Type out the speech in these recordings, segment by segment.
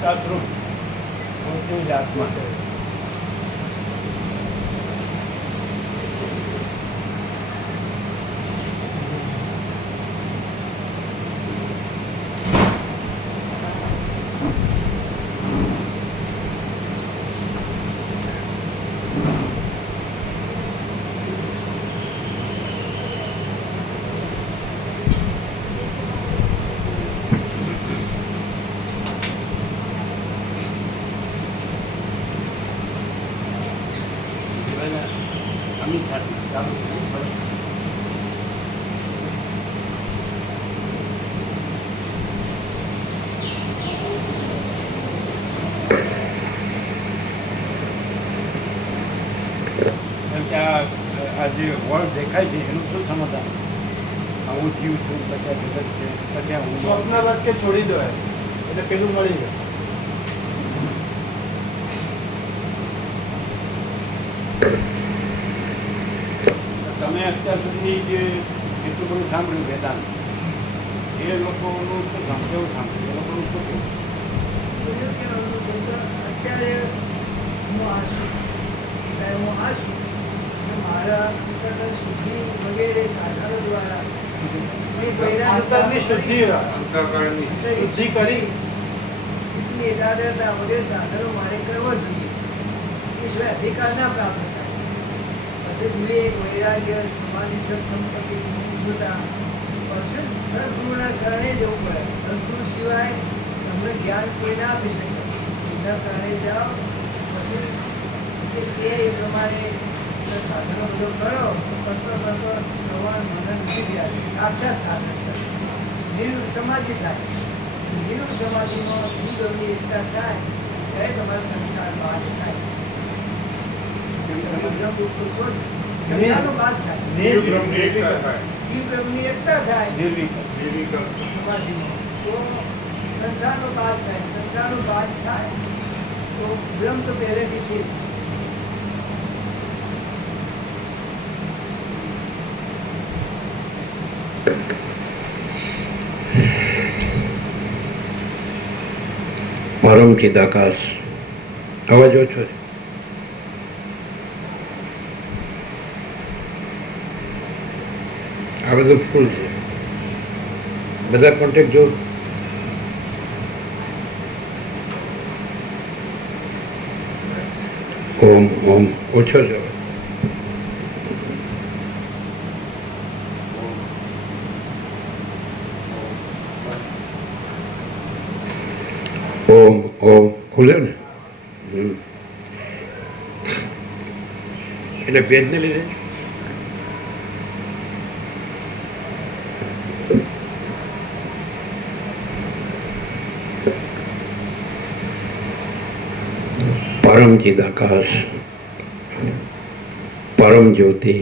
સાક્ષાત સ્વરૂપ પોતે જ આત્મા. આ જે વર્લ્ડ દેખાય છે એનું શું સમાધાન? હું જીવ છું, પછી જગત છે, પછી હું સ્વપ્ન વાક્ય છોડી દો એટલે પેલું મળી જશે. તમે અત્યાર સુધી જે એટલું બધું સાંભળ્યું વેદાંત, એ લોકોનું શું કેવું સાંભળ્યું? એ લોકોનું શું કેવું? અત્યારે હું આ છું, મારા શુદ્ધિ વગેરે સાધનો દ્વારા અંતરની શુદ્ધિ શુદ્ધિ કરી એટલી એકાગ્રતા વગેરે સાધનો મારે કરવો જોઈએ. એ સિવાય અધિકાર ના પ્રાપ્ત થાય. પછી વિવેક, વૈરાગ્ય, સમાધિ, સત્સંપત્તિ, મુમુક્ષુતા, પછી સદગુરુના શરણે જવું પડે. સદગુરુ સિવાય તમને જ્ઞાન કોઈ ના આપી શકે. સીધા શરણે જાઓ, પછી એ પ્રમાણે સાધનો બધો કરો. કરતો કરતો શ્રવણ મનન વિદ્યા સાક્ષાત સાધન થાય. નિર્વિક સમાધિ થાય. નિર્વિક સમાધિમાં ભૂગવની એકતા થાય ત્યારે તમારો સંસાર બાદ થાય. સંસારનો બાદ થાય. બ્રહ્મની એકતા થાય સમાધિમાં તો સંસારનો બાદ થાય. સંસારનો બાદ થાય તો બ્રહ્મ તો પહેલેથી છે. પરમ ચિદાકાશ. અવાજ ઓછો છે. આ બધું ફૂલ છે. બધા કોન્ટેક્ટ જો ઓમ ઓમ ઓછો છે. ઓમ ઓમ ખુલ્યો ને એટલે ભેજને લીધે પરમ ચિદાકાશ, પરમ જ્યોતિ,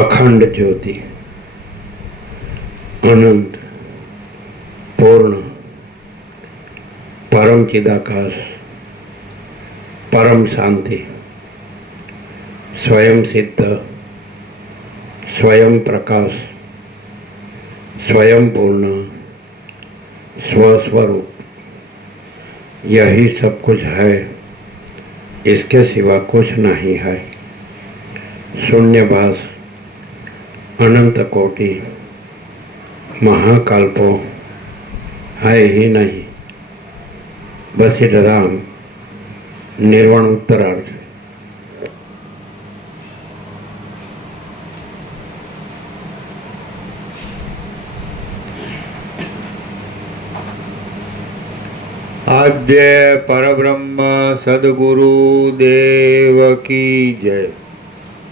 અખંડ જ્યોતિ, અનંત પૂર્ણ, પરમ ચિદાકાશ, પરમ શાંતિ, स्वयं सिद्ध, स्वयं प्रकाश, स्वयं पूर्ण, स्वस्वरूप, यही सब कुछ है. इसके सिवा कुछ नहीं है. शून्यभास, अनंत कोटि, महाकल्पो है ही नहीं. बस इट राम निर्वाण उत्तरार्थ. आद्य परब्रह्म सद्गुरु देव की जय.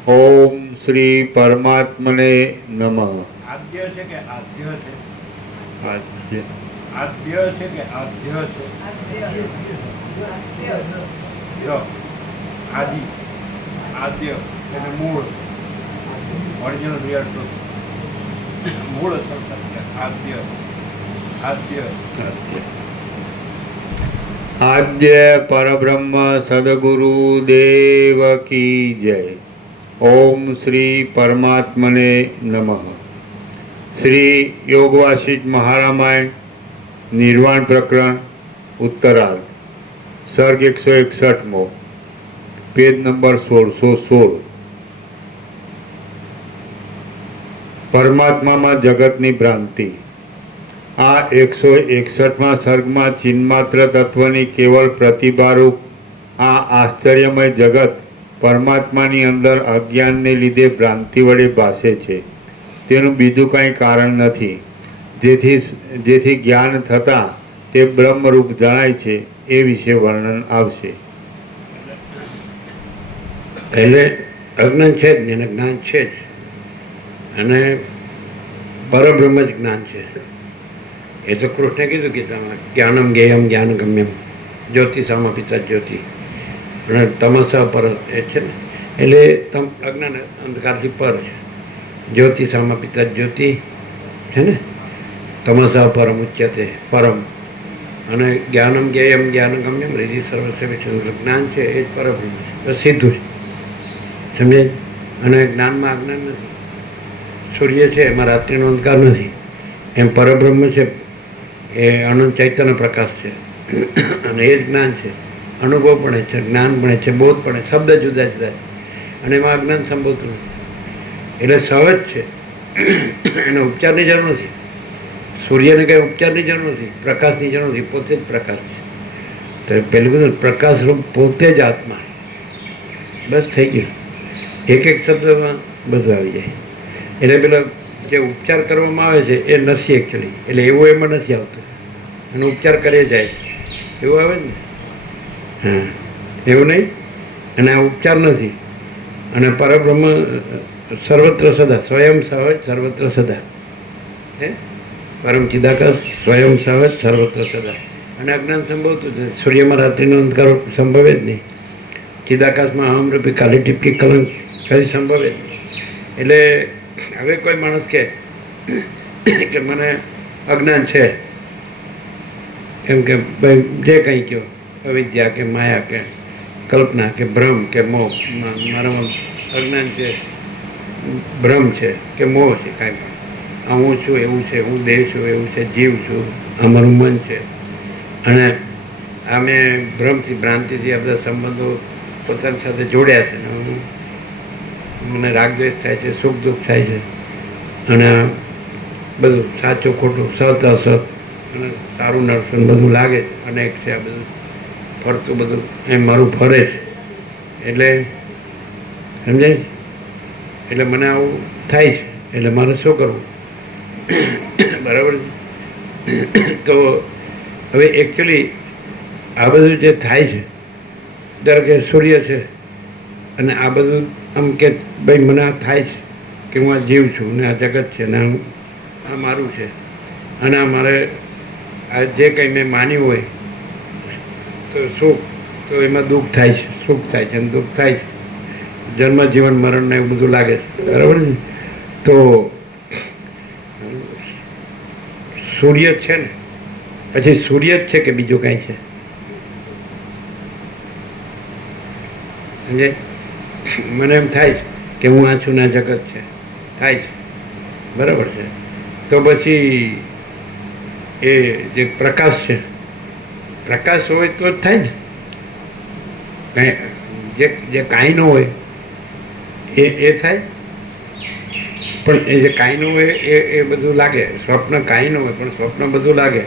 ओम श्री परमात्मने नमः. આદ્ય છે કે આદ્ય છે? आद्य આદ્ય છે કે આદ્ય છે? આદિ, આદ્ય એટલે મૂળ, ઓરિજિનલ રિયલ ટ્રુથ, મૂળ અસલ સત્ય. આદ્ય આદ્ય आद्य आद्य परब्रह्म सद्गुरु देव की जय. ओम श्री परमात्मने नमः. श्री योग वासिष्ठ महारामायण નિર્વાણ પ્રકરણ ઉત્તરાર્ધ સર્ગ 161મો પેજ નંબર 1616 પરમાત્મામાં જગતની ભ્રાંતિ. આ 161મા સર્ગમાં ચિન્માત્ર તત્વની કેવળ પ્રતિભારૂપ આ આશ્ચર્યમય જગત પરમાત્માની અંદર અજ્ઞાનને લીધે ભ્રાંતિ વડે ભાસે છે. તેનું બીજું કાંઈ કારણ નથી. જેથી જ્ઞાન થતાં તે બ્રહ્મરૂપ જણાય છે એ વિશે વર્ણન આવશે. પહેલે અજ્ઞાન છે જ નહીં, જ્ઞાન છે જ, અને પરબ્રહ્મ જ જ્ઞાન છે. એ તો કૃષ્ણે કીધું ગીતામાં, જ્ઞાનમ જ્ઞેયમ જ્ઞાન ગમ્યમ જ્યોતિ સામા પિતા જ્યોતિ, અને તમસા પર એ છે ને, એટલે અજ્ઞાન અંધકારથી પર છે. જ્યોતિ સામા પિતા જ્યોતિ છે ને, તમસા પરમ ઉચ્યતે પરમ, અને જ્ઞાનમ જ્ઞેયમ જ્ઞાન ગમ્યમ હૃદય સર્વસ્વ વિષ્ણુ. જ્ઞાન છે એ જ પરબ્રહ્મ છે, સીધું જ સમજે. અને જ્ઞાનમાં અજ્ઞાન નથી. સૂર્ય છે એમાં રાત્રિનો અંધકાર નથી. એમ પરબ્રહ્મ છે એ અનંત ચૈતન્ય પ્રકાશ છે, અને એ જ જ્ઞાન છે. અનુભવ પણ છે, જ્ઞાન પણ છે, બોધ પણ, શબ્દ જુદા જુદા છે, અને એમાં અજ્ઞાન સંભવતું નથી. એટલે સહજ છે, એને ઉપચારની જરૂર નથી. સૂર્યને કંઈ ઉપચારની જરૂર નથી, પ્રકાશની જરૂર નથી, પોતે જ પ્રકાશ છે. તો પેલું બધું પ્રકાશ રૂપ પોતે જ આત્મા, બસ થઈ ગયું. એક એક શબ્દમાં બધું આવી જાય. એટલે પેલા જે ઉપચાર કરવામાં આવે છે એ નથી એકચ્યુઅલી, એટલે એવું એમાં નથી આવતું. અને ઉપચાર કરે જાય એવું આવે ને, હા એવું નહીં. અને આ ઉપચાર નથી. અને પરબ્રહ્મ સર્વત્ર સદા, સ્વયં સહજ સર્વત્ર સદા, હે પરમ ચિદાકાશ સ્વયં સહજ સર્વત્ર સદા. અને અજ્ઞાન સંભવતું છે. સૂર્યમાં રાત્રિનો અંધકાર સંભવે જ નહીં. ચિદાકાશમાં અહમરૂપી કાલી ટીપકી કલંક કઈ સંભવે જ નહીં. એટલે હવે કોઈ માણસ કે મને અજ્ઞાન છે, કેમ કે ભાઈ જે કંઈ કહો, અવિદ્યા કે માયા કે કલ્પના કે ભ્રમ કે મોહ, મારામાં અજ્ઞાન છે, ભ્રમ છે કે મોહ છે, કાંઈ પણ આ હું છું એવું છે, હું દેહ છું એવું છે, જીવ છું, આ મારું મન છે. અને આ મેં ભ્રમથી ભ્રાંતિથી આ બધા સંબંધો પોતાની સાથે જોડ્યા છે. મને રાગદ્વેષ થાય છે, સુખ દુઃખ થાય છે, અને બધું સાચું ખોટું, સત અસત, અને સારું નરસું બધું લાગે છે. અનેક છે આ બધું ફરતું, બધું એમ મારું ફરે છે. એટલે સમજાય. એટલે મને આવું થાય છે, એટલે મારે શું કરવું? બરાબર છે. તો હવે એકચ્યુઅલી આ બધું જે થાય છે, ધારો કે સૂર્ય છે, અને આ બધું આમ કે ભાઈ મને આ થાય છે કે હું આ જીવ છું, ને આ જગત છે, ને આ મારું છે, અને આ મારે આ જે કંઈ મેં માન્યું હોય તો સુખ, તો એમાં દુઃખ થાય છે, સુખ થાય છે અને દુઃખ થાય છે. જન્મ જીવન મરણ ને એવું બધું લાગે છે. બરાબર ને. તો સૂર્ય છે ને, પછી સૂર્ય જ છે કે બીજું કાંઈ છે? સમજે. મને એમ થાય છે કે હું આ છું ને આ જગત છે, થાય છે. બરાબર છે. તો પછી એ જે પ્રકાશ છે, પ્રકાશ હોય તો જ થાય ને. કાંઈ જે કાંઈ ન હોય એ થાય. પણ એ જે કાંઈ ન હોય એ બધું લાગે. સ્વપ્ન કાંઈ ન હોય પણ સ્વપ્ન બધું લાગે.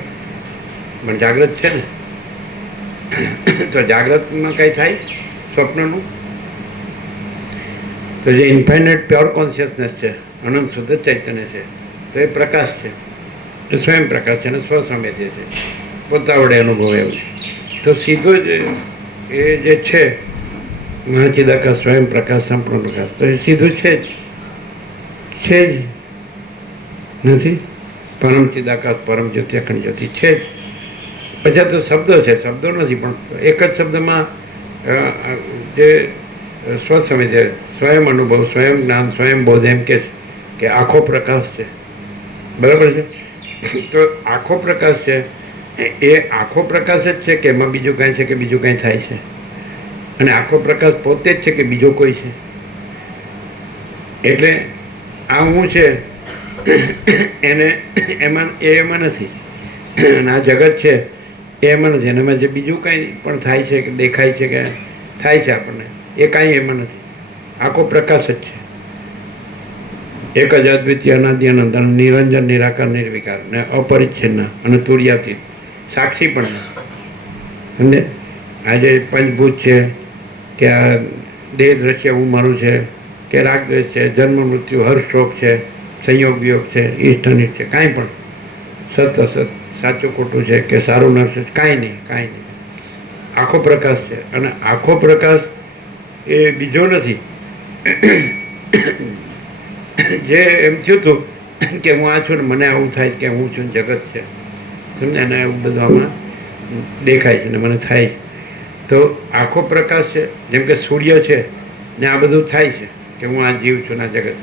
પણ જાગ્રત છે ને, તો જાગ્રતમાં કાંઈ થાય સ્વપ્નનું? તો જે ઇન્ફાઇનાઇટ પ્યોર કોન્શિયસનેસ છે, અનંત શુદ્ધ ચૈતન્ય છે, તો એ પ્રકાશ છે, એ સ્વયં પ્રકાશ છે, અને સ્વસંવેદ્ય છે, પોતા વડે અનુભવ એવું છે. તો સીધો જ એ જે છે મહાચિદાકાશ સ્વયં પ્રકાશ સંપૂર્ણ પ્રકાશ, તો એ સીધું છે જ નથી. પરમ ચિદાકાશ પરમ જ્યોતિ અખંડ જ્યોતિ છે જ. પછી તો શબ્દો છે, શબ્દો નથી, પણ એક જ શબ્દમાં જે સ્વસંવેદ્ય, સ્વયં અનુભવ, સ્વયં જ્ઞાન, સ્વયં બોધ એમ કે આખો પ્રકાશ છે. બરાબર છે. તો આખો પ્રકાશ છે, એ આખો પ્રકાશ જ છે કે એમાં બીજું કાંઈ છે કે બીજું કાંઈ થાય છે? અને આખો પ્રકાશ પોતે જ છે કે બીજો કોઈ છે? એટલે આ હું છે એને એમાં નથી. અને આ જગત છે એ એમાં નથી. અને એમાં જે બીજું કાંઈ પણ થાય છે કે દેખાય છે કે થાય છે આપણને, એ કાંઈ એમાં નથી. આખો પ્રકાશ જ છે. એક જ અદ્વિતીય અનાદિ અનંત અને નિરંજન નિરાકાર નિર્વિકાર ને અપરિચ્છિન્ન અને તુર્યાતીત સાક્ષી પણ સમજે. આજે પંચભૂત છે કે આ દેહ દ્રશ્ય હું મારું છે કે રાગ દ્વેષ છે, જન્મ મૃત્યુ, હર્ષ શોક છે, સંયોગ વિયોગ છે, ઈષ્ટ અનિષ્ટ છે, કાંઈ પણ સત અસત, સાચું ખોટું છે કે સારું નરસું છે, કાંઈ નહીં, કાંઈ નહીં. આખો પ્રકાશ છે. અને આખો પ્રકાશ એ બીજો નથી. જે એમ થયું હતું કે હું આ છું ને મને આવું થાય કે હું છું ને જગત છે, સમજે ને, એવું બધું આમાં દેખાય છે ને મને થાય. તો આખો પ્રકાશ છે. જેમ કે સૂર્ય છે ને આ બધું થાય છે કે હું આ જીવ છું ને આ જગત છે,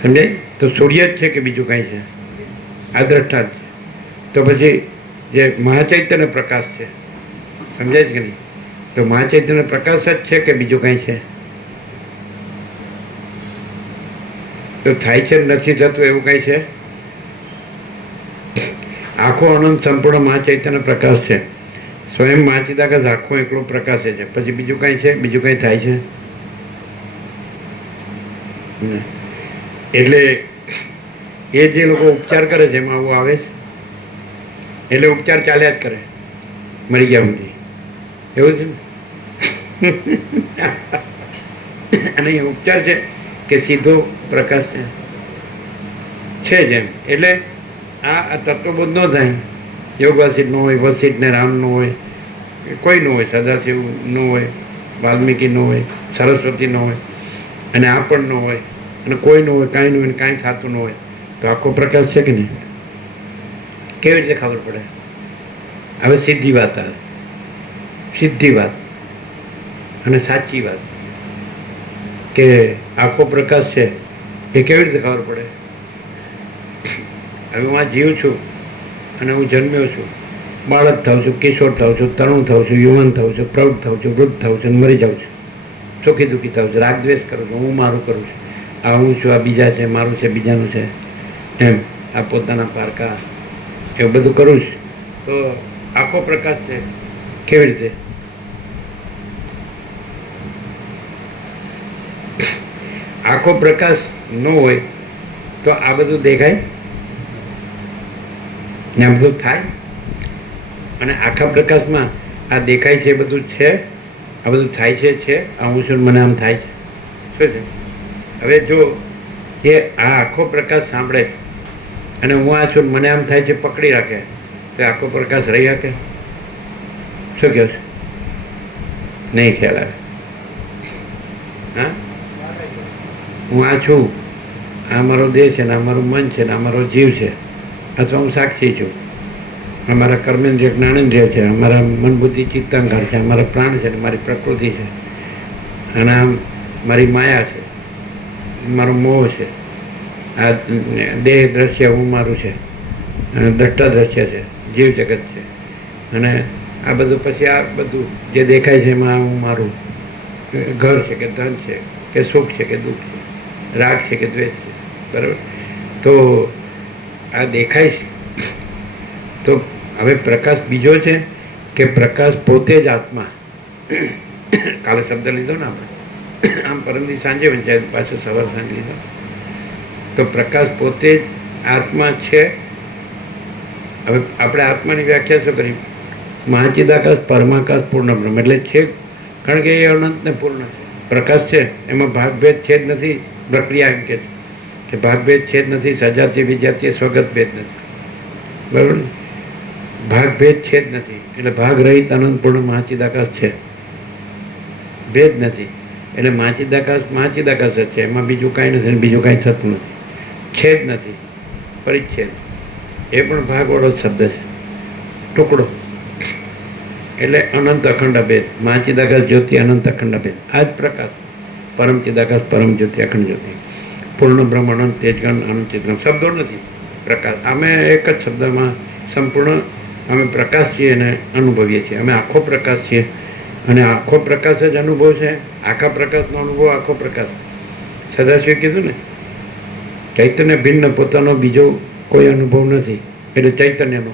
સમજાય? તો સૂર્ય જ છે કે બીજું કાંઈ છે? આ દ્રષ્ટા જ છે. તો પછી જે મહાચૈતન્ય પ્રકાશ છે, સમજાય છે કે નહીં? તો મહાચૈતન્ય પ્રકાશ જ છે કે બીજું કાંઈ છે? તો થાય છે નથી થતું એવું કાંઈ છે? આખો અનંત સંપૂર્ણ મહાચૈતન્ય પ્રકાશ છે. સ્વયં મહાચિદાકાશ આખો એકલો પ્રકાશે છે. પછી બીજું કાંઈ છે? બીજું કાંઈ થાય છે? એટલે એ જે લોકો ઉપચાર કરે છે એમાં આવું આવે છે. એટલે ઉપચાર ચાલ્યા જ કરે મરી ગયા સુધી, એવું છે ને? અને એ ઉપચાર છે કે સીધો પ્રકાશ છે જ એમ. એટલે આ તત્વબોધ ન થાય. યોગ વસિષ્ઠ ન હોય, વસિષ્ઠ ને રામ ન હોય, કોઈ ન હોય, સદાશિવ ન હોય, વાલ્મીકી ન હોય, સરસ્વતી ન હોય, અને આ પણ ન હોય, અને કોઈ ન હોય, કાંઈ ન હોય, કાંઈ થતું ન હોય, તો આખો પ્રકાશ છે કે નહીં? કેવી રીતે ખબર પડે? હવે સીધી વાત આવે, સીધી વાત અને સાચી વાત કે આખો પ્રકાશ છે એ કેવી રીતે ખબર પડે? હવે હું આ જીવ છું અને હું જન્મ્યો છું, બાળક થાઉં છું, કિશોર થાઉં છું, તરુણ થાઉં છું, યુવાન થાઉં છું, પ્રૌઢ થાઉં છું, વૃદ્ધ થાઉં છું, મરી જાઉં છું, સુખી દુઃખી થાઉં છું, રાગ દ્વેષ કરું છું, હું મારું કરું છું, આ હું છું, આ બીજા છે, મારું છે, બીજાનું છે, એમ આ પોતાના પારકા, એવું બધું કરું છું. તો આખો પ્રકાશ છે કેવી રીતે? આખો પ્રકાશ ન હોય તો આ બધું દેખાય ને આ બધું થાય. અને આખા પ્રકાશમાં આ દેખાય છે, બધું છે, આ બધું થાય છે, આ હું છું મને આમ થાય છે, શું છે? હવે જો એ આ આખો પ્રકાશ સાંભળે અને હું આ છું મને આમ થાય છે પકડી રાખે તો આખો પ્રકાશ રહી શકે? શું કહો છો? નહીં ખ્યાલ આવે? હા, હું આ છું, આ મારો દેહ છે ને આ મારું મન છે ને આ મારો જીવ છે, અથવા હું સાક્ષી છું, અમારા કર્મેન્દ્રિય જ્ઞાનેન્દ્રિય છે, અમારા મન બુદ્ધિ ચિત્તાંકાર છે, અમારા પ્રાણ છે, મારી પ્રકૃતિ છે, અને આમ મારી માયા છે, મારો મોહ છે, આ દેહ દ્રશ્ય હું મારું છે, દ્રષ્ટા દ્રશ્ય છે, જીવ જગત છે, અને આ બધું પછી આ બધું જે દેખાય છે એમાં હું મારું ઘર છે કે ધન છે કે સુખ છે કે દુઃખ છે, રાગ છે કે દ્વેષ છે, બરાબર? તો આ દેખાય છે. તો હવે પ્રકાશ બીજો છે કે પ્રકાશ પોતે જ આત્મા? કાલે શબ્દ લીધો ને આપણે, આમ પરમદી સાંજે વંચાય, પાછું સવાર સાંજ લીધો. તો પ્રકાશ પોતે જ આત્મા છે. હવે આપણે આત્માની વ્યાખ્યા શું કરી? મહાચિદાકાશ, પરમાકાશ, પૂર્ણ બ્રહ્મ. એટલે છે કારણ કે એ અનંત ને પૂર્ણ છે. પ્રકાશ છે એમાં ભાગભેદ છે જ નથી. પ્રક્રિયા એમ કે છે કે ભાગભેદ છે જ નથી, સજાતીય વિજાતીય સ્વગત ભેદ નથી, બરાબર? ભાગભેદ છે જ નથી. એટલે ભાગ રહિત અનંત પૂર્ણ મહાચિદાકાશ છે, ભેદ નથી. એટલે મહાચિદાકાશ જ છે, એમાં બીજું કાંઈ નથી, બીજું કાંઈ થતું નથી, છે જ નથી, પરિચ્છેદ. એ પણ ભાગવાળો જ શબ્દ છે, ટુકડો. એટલે અનંત અખંડ ભેદ, મહાચિદાકાશ જ્યોતિ અનંત અખંડ ભેદ. આ જ પ્રકાશ પરમ ચિદાકાશ, પરમ જ્યોતિ, અખંડ જ્યોતિ, પૂર્ણ બ્રહ્મ, અનંત તેજગણ, અનંત ચિદગણ. શબ્દો નથી, પ્રકાશ. અમે એક જ શબ્દમાં સંપૂર્ણ અમે પ્રકાશ છીએ અને અનુભવીએ છીએ. અમે આખો પ્રકાશ છીએ અને આખો પ્રકાશ જ અનુભવ છે. આખા પ્રકાશનો અનુભવ આખો પ્રકાશ. સદાશિવે કીધું ને, ચૈતન્ય ભિન્ન, પોતાનો બીજો કોઈ અનુભવ નથી. એટલે ચૈતન્યનો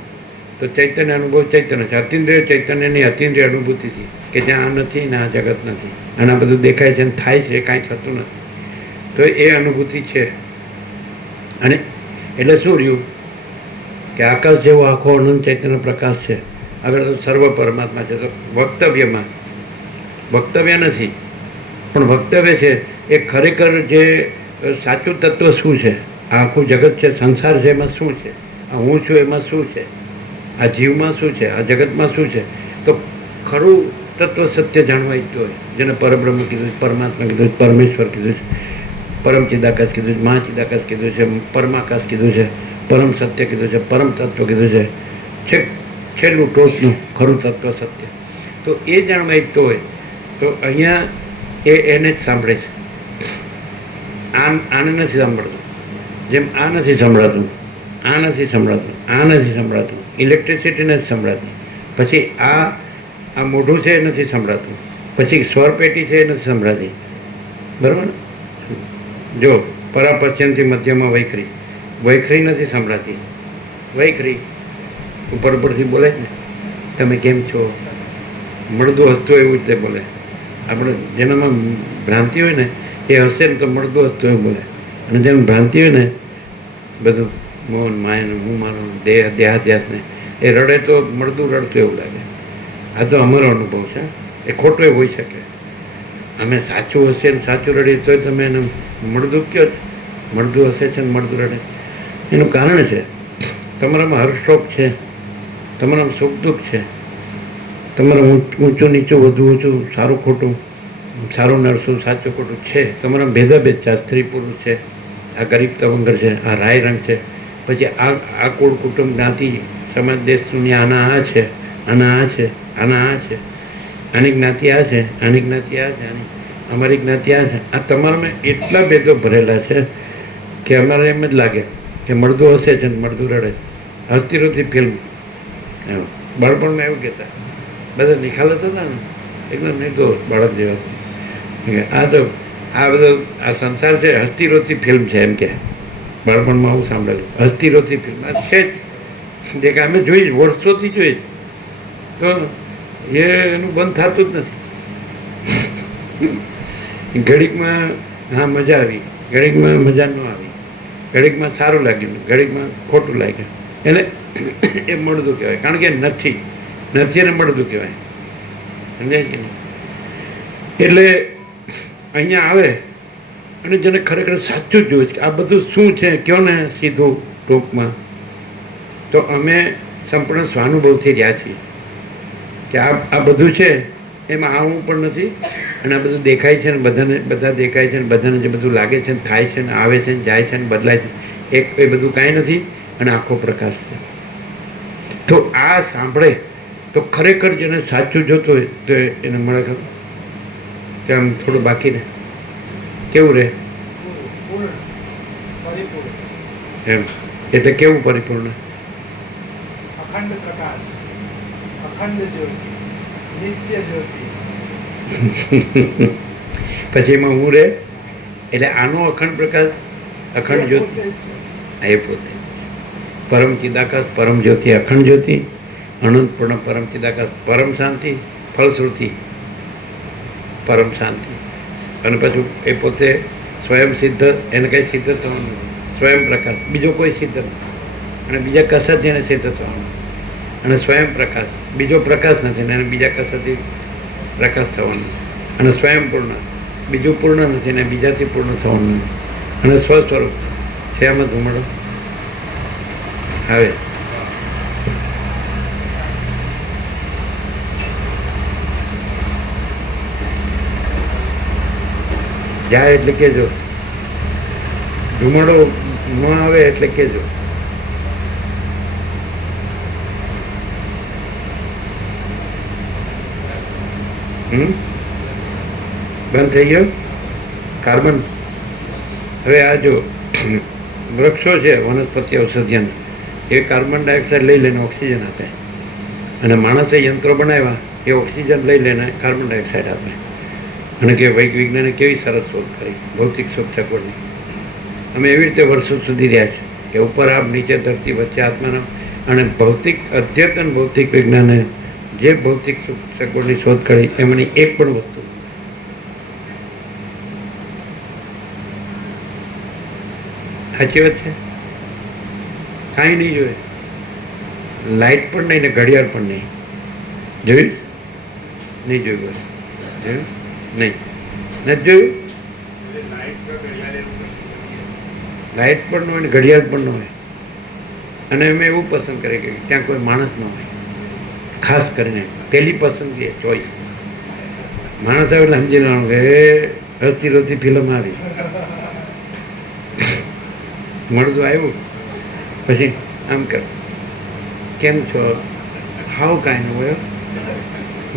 તો ચૈતન્ય અનુભવ ચૈતન્ય છે. અતિન્દ્રિય ચૈતન્યની અતિન્દ્રિય અનુભૂતિ છે કે જ્યાં આ નથી ને આ જગત નથી અને આ બધું દેખાય છે ને થાય છે, કાંઈ થતું નથી. તો એ અનુભૂતિ છે. અને એટલે શું રહ્યું કે આકાશ જેવો આખો અનંત ચૈતન્ય પ્રકાશ છે. આગળ તો સર્વ પરમાત્મા છે. તો વક્તવ્યમાં વક્તવ્ય નથી, પણ વક્તવ્ય છે એ ખરેખર જે સાચું તત્વ શું છે, આ આખું જગત છે, સંસાર છે, એમાં શું છે, આ હું છું એમાં શું છે, આ જીવમાં શું છે, આ જગતમાં શું છે. તો ખરું તત્વ સત્ય જાણવા ઈચ્છતું હોય, જેને પરબ્રહ્મ કીધું છે, પરમાત્મા કીધું છે, પરમેશ્વર કીધું છે, પરમ ચિદાકાશ કીધું છે, મહાચિદાકાશ કીધું છે, પરમાકાશ કીધું છે, પરમ સત્ય કીધું છે, પરમ તત્વ કીધું છે, છેલ્લું ટોચનું ખરું તત્વ સત્ય. તો એ જાણવા ઈચ્છતો હોય તો અહીંયા એને જ સાંભળે છે. આને નથી સાંભળતું. જેમ આ નથી સંભળાતું, આ નથી સંભળાતું, આ નથી સંભળાતું, ઇલેક્ટ્રિસિટી નથી સંભળાતી, પછી આ મોઢું છે એ નથી સંભળાતું, પછી સ્વરપેટી છે એ નથી સંભળાતી. બરાબર ને? જો પરાપશ્ચિમથી મધ્યમાં વૈખરી, વૈખરી નથી સંભળાતી. વૈખરી ઉપરથી બોલે જ ને, તમે કેમ છો, મળદું હસતું એવું જ તે બોલે. આપણે જેનામાં ભ્રાંતિ હોય ને એ હશે ને તો મળદું હસતું એવું બોલે. અને જેમ ભ્રાંતિ હોય ને બધું મોહન માયન હું માનું દેહાધ્યાસને એ રડે તો મળદું રડતું એવું લાગે. આ તો અમારો અનુભવ છે. એ ખોટો હોઈ શકે. અમે સાચું હશે ને સાચું રડીએ તોય તમે એને મળદું કહો છો. મળદું હશે છે ને મળદું રડે. એનું કારણ છે તમારામાં હર્ષશોક છે, તમારામાં સુખ દુઃખ છે, તમારા ઊંચું નીચું વધુ ઊંચું, સારું ખોટું, સારું નરસું, સાચું ખોટું છે. તમારા ભેદાભેદ છે. આ સ્ત્રી પુરુષ છે, આ ગરીબ તવંગર છે, આ રાય રંગ છે, પછી આ કુળ કુટુંબ જ્ઞાતિ સમાજ દેશ દુનિયા આના આ છે, આના આ છે, આના આ છે, આની જ્ઞાતિ આ છે, આની જ્ઞાતિ આ છે, અમારી જ્ઞાતિ આ છે. આ તમારામાં એટલા ભેદો ભરેલા છે કે અમારે એમ જ લાગે કે મળદું હશે છે ને મળદું રડે. હસ્તીરોથી ફિલ્મ એમ બાળપણમાં એવું કહેતા બધા નિખાલત હતા ને, એકદમ નિર્દોષ બાળક જેવા. આ તો આ બધો આ સંસાર છે હસ્તીરોથી ફિલ્મ છે એમ કે બાળપણમાં આવું સાંભળેલું. હસ્તીરોથી ફિલ્મ આ છે જ દેખ અમે જોઈ વર્ષોથી જોઈ તો એનું બંધ થતું જ નથી. ઘડીકમાં હા મજા આવી, ઘડીકમાં મજા ન આવી, ઘડીકમાં સારું લાગ્યું, ઘડીકમાં ખોટું લાગ્યું. એને એ મળદું કહેવાય. કારણ કે નથી એને મળદું કહેવાય. સમજાય કે નહીં? એટલે અહીંયા આવે અને જેને ખરેખર સાચું જ જોઈએ છે કે આ બધું શું છે કયો ને સીધું ટૂંકમાં, તો અમે સંપૂર્ણ સ્વાનુભવથી રહ્યા છીએ કે આ બધું છે એમાં આ હું પણ નથી અને આ બધું દેખાય છે ને બધાને બધા દેખાય છે ને બધાને જે બધું લાગે છે ને થાય છે ને આવે છે ને જાય છે ને બદલાય છે એ બધું કાંઈ નથી અને આખો પ્રકાશ છે. તો આ સાંભળે તો ખરેખર જેને સાચું જોતું હોય તો એને મળે ખરું કે આમ થોડું બાકી રહે. કેવું રહે એમ? એટલે કેવું પરિપૂર્ણ? અખંડ પ્રકાશ, અખંડ જ્યોતિ, નિત્ય જ્યોતિ. પછી એમાં હું રહે એટલે આનો અખંડ પ્રકાશ, અખંડ જ્યોતિ એ પોતે પરમ ચિદાકાશ, પરમ જ્યોતિ, અખંડ જ્યોતિ, અનંતપૂર્ણ પરમ ચિદાકાશ, પરમ શાંતિ, ફલશ્રુતિ પરમ શાંતિ. અને પછી એ પોતે સ્વયં સિદ્ધ, એને કંઈ સિદ્ધ થવાનું નથી. સ્વયં પ્રકાશ, બીજો કોઈ સિદ્ધ નથી અને બીજા કશાથી એને સિદ્ધ થવાનું. અને સ્વયં પ્રકાશ, બીજો પ્રકાશ નથી ને એને બીજા કશાથી પ્રકાશ થવાનું. અને સ્વયં પૂર્ણ, બીજું પૂર્ણ નથી ને બીજાથી પૂર્ણ થવાનું. અને સ્વસ્વરૂપ છે એમાં ધુમાડો આવે. જાય એટલે કહેજો, ધુમાડો ન આવે એટલે કહેજો. બંધ થઈ ગયો કાર્બન. હવે આ જો વૃક્ષો છે વનસ્પતિ ઔષધિયન, એ કાર્બન ડાયોક્સાઇડ લઈ લઈને ઓક્સિજન આપે અને માણસે યંત્રો બનાવ્યા એ ઓક્સિજન લઈ લઈને કાર્બન ડાયોક્સાઇડ આપે. અને કે વિજ્ઞાને કેવી સરસ શોધ કરી ભૌતિક શોધ સગવડની. અમે એવી રીતે વર્ષો સુધી રહ્યા છે કે ઉપર આપ નીચે ધરતી વચ્ચે આત્માના અને ભૌતિક અદ્યતન ભૌતિક વિજ્ઞાને જે ભૌતિક સગવડની શોધ કરી એમાંની એક પણ વસ્તુ સાચી વાત છે, કાંઈ નહીં જોઈએ, લાઇટ પણ નહીં ને ઘડિયાળ પણ નહીં જોયું, નહીં જોયું હોય, જોયું નહીં, નથી જોયું, લાઇટ પણ ન હોય ને ઘડિયાળ પણ ન હોય. અને અમે એવું પસંદ કરીએ કે ત્યાં કોઈ માણસ ન હોય, ખાસ કરીને પહેલી પસંદગી ચોઈસ. માણસ આવે એટલે સમજી લેવાનું કે હસતી રોતી ફિલ્મ આવી, મળતું આવ્યું પછી આમ કર, કેમ છો, હાવ કાંઈ ન હોય,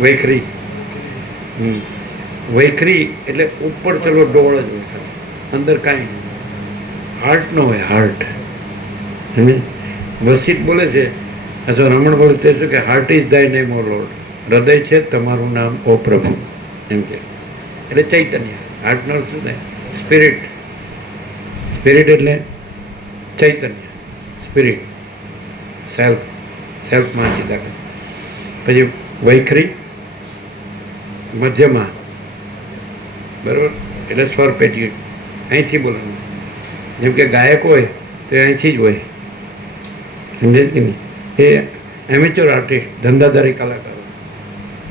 વૈખરી. વૈખરી એટલે ઉપર ચલો ડોળ જ હોય, અંદર કાંઈ નહીં, હાર્ટ ન હોય, હાર્ટ. વસીત બોલે છે અથવા રમણ બોલે તે શું કે heart is thy name O lord, હૃદય છે તમારું નામ ઓ પ્રભુ, એમ કે. એટલે ચૈતન્ય, હાર્ટનો શું થાય, સ્પિરિટ. સ્પિરિટ એટલે ચૈતન્ય, સ્પિરિટ, સેલ્ફ, સેલ્ફમાં સીધા. પછી વૈખરી મધ્યમાં, બરાબર, એટલે સ્વર પેટી અહીંથી બોલવાનું. જેમ કે ગાયક હોય તો અહીંથી જ હોય, સમજે કે નહીં, એ એમેચ્યોર આર્ટિસ્ટ, ધંધાદારી કલાકારો,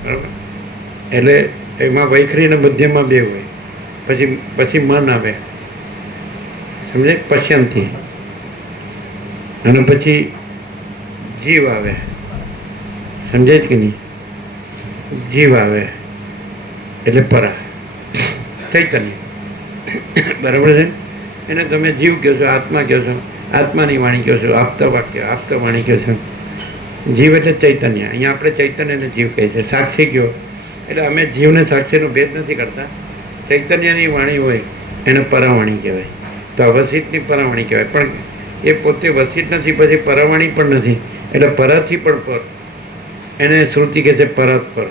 બરાબર. એટલે એમાં વૈખરી અને મધ્યમાં બે હોય, પછી મન આવે, સમજે, પશ્ચિમથી, અને પછી જીવ આવે, સમજે કે નહીં, જીવ આવે એટલે પરા, ચૈતન્ય, બરાબર છે. એને તમે જીવ કહો છો, આત્મા કહો છો, આત્માની વાણી કહો છો, આપતા વાક્ય, આપતા વાણી કહો છો. જીવ એટલે ચૈતન્ય, અહીંયા આપણે ચૈતન્યને જીવ કહીએ છીએ. સાક્ષી કહો એટલે અમે જીવને સાક્ષીનો ભેદ નથી કરતા. ચૈતન્યની વાણી હોય એને પરાવાણી કહેવાય, તો આ વસિતની પરાવાણી કહેવાય. પણ એ પોતે વસિત નથી, પછી પરાવાણી પણ નથી, એટલે પરાથી પણ પર, એને શ્રુતિ કહે છે પરત પર,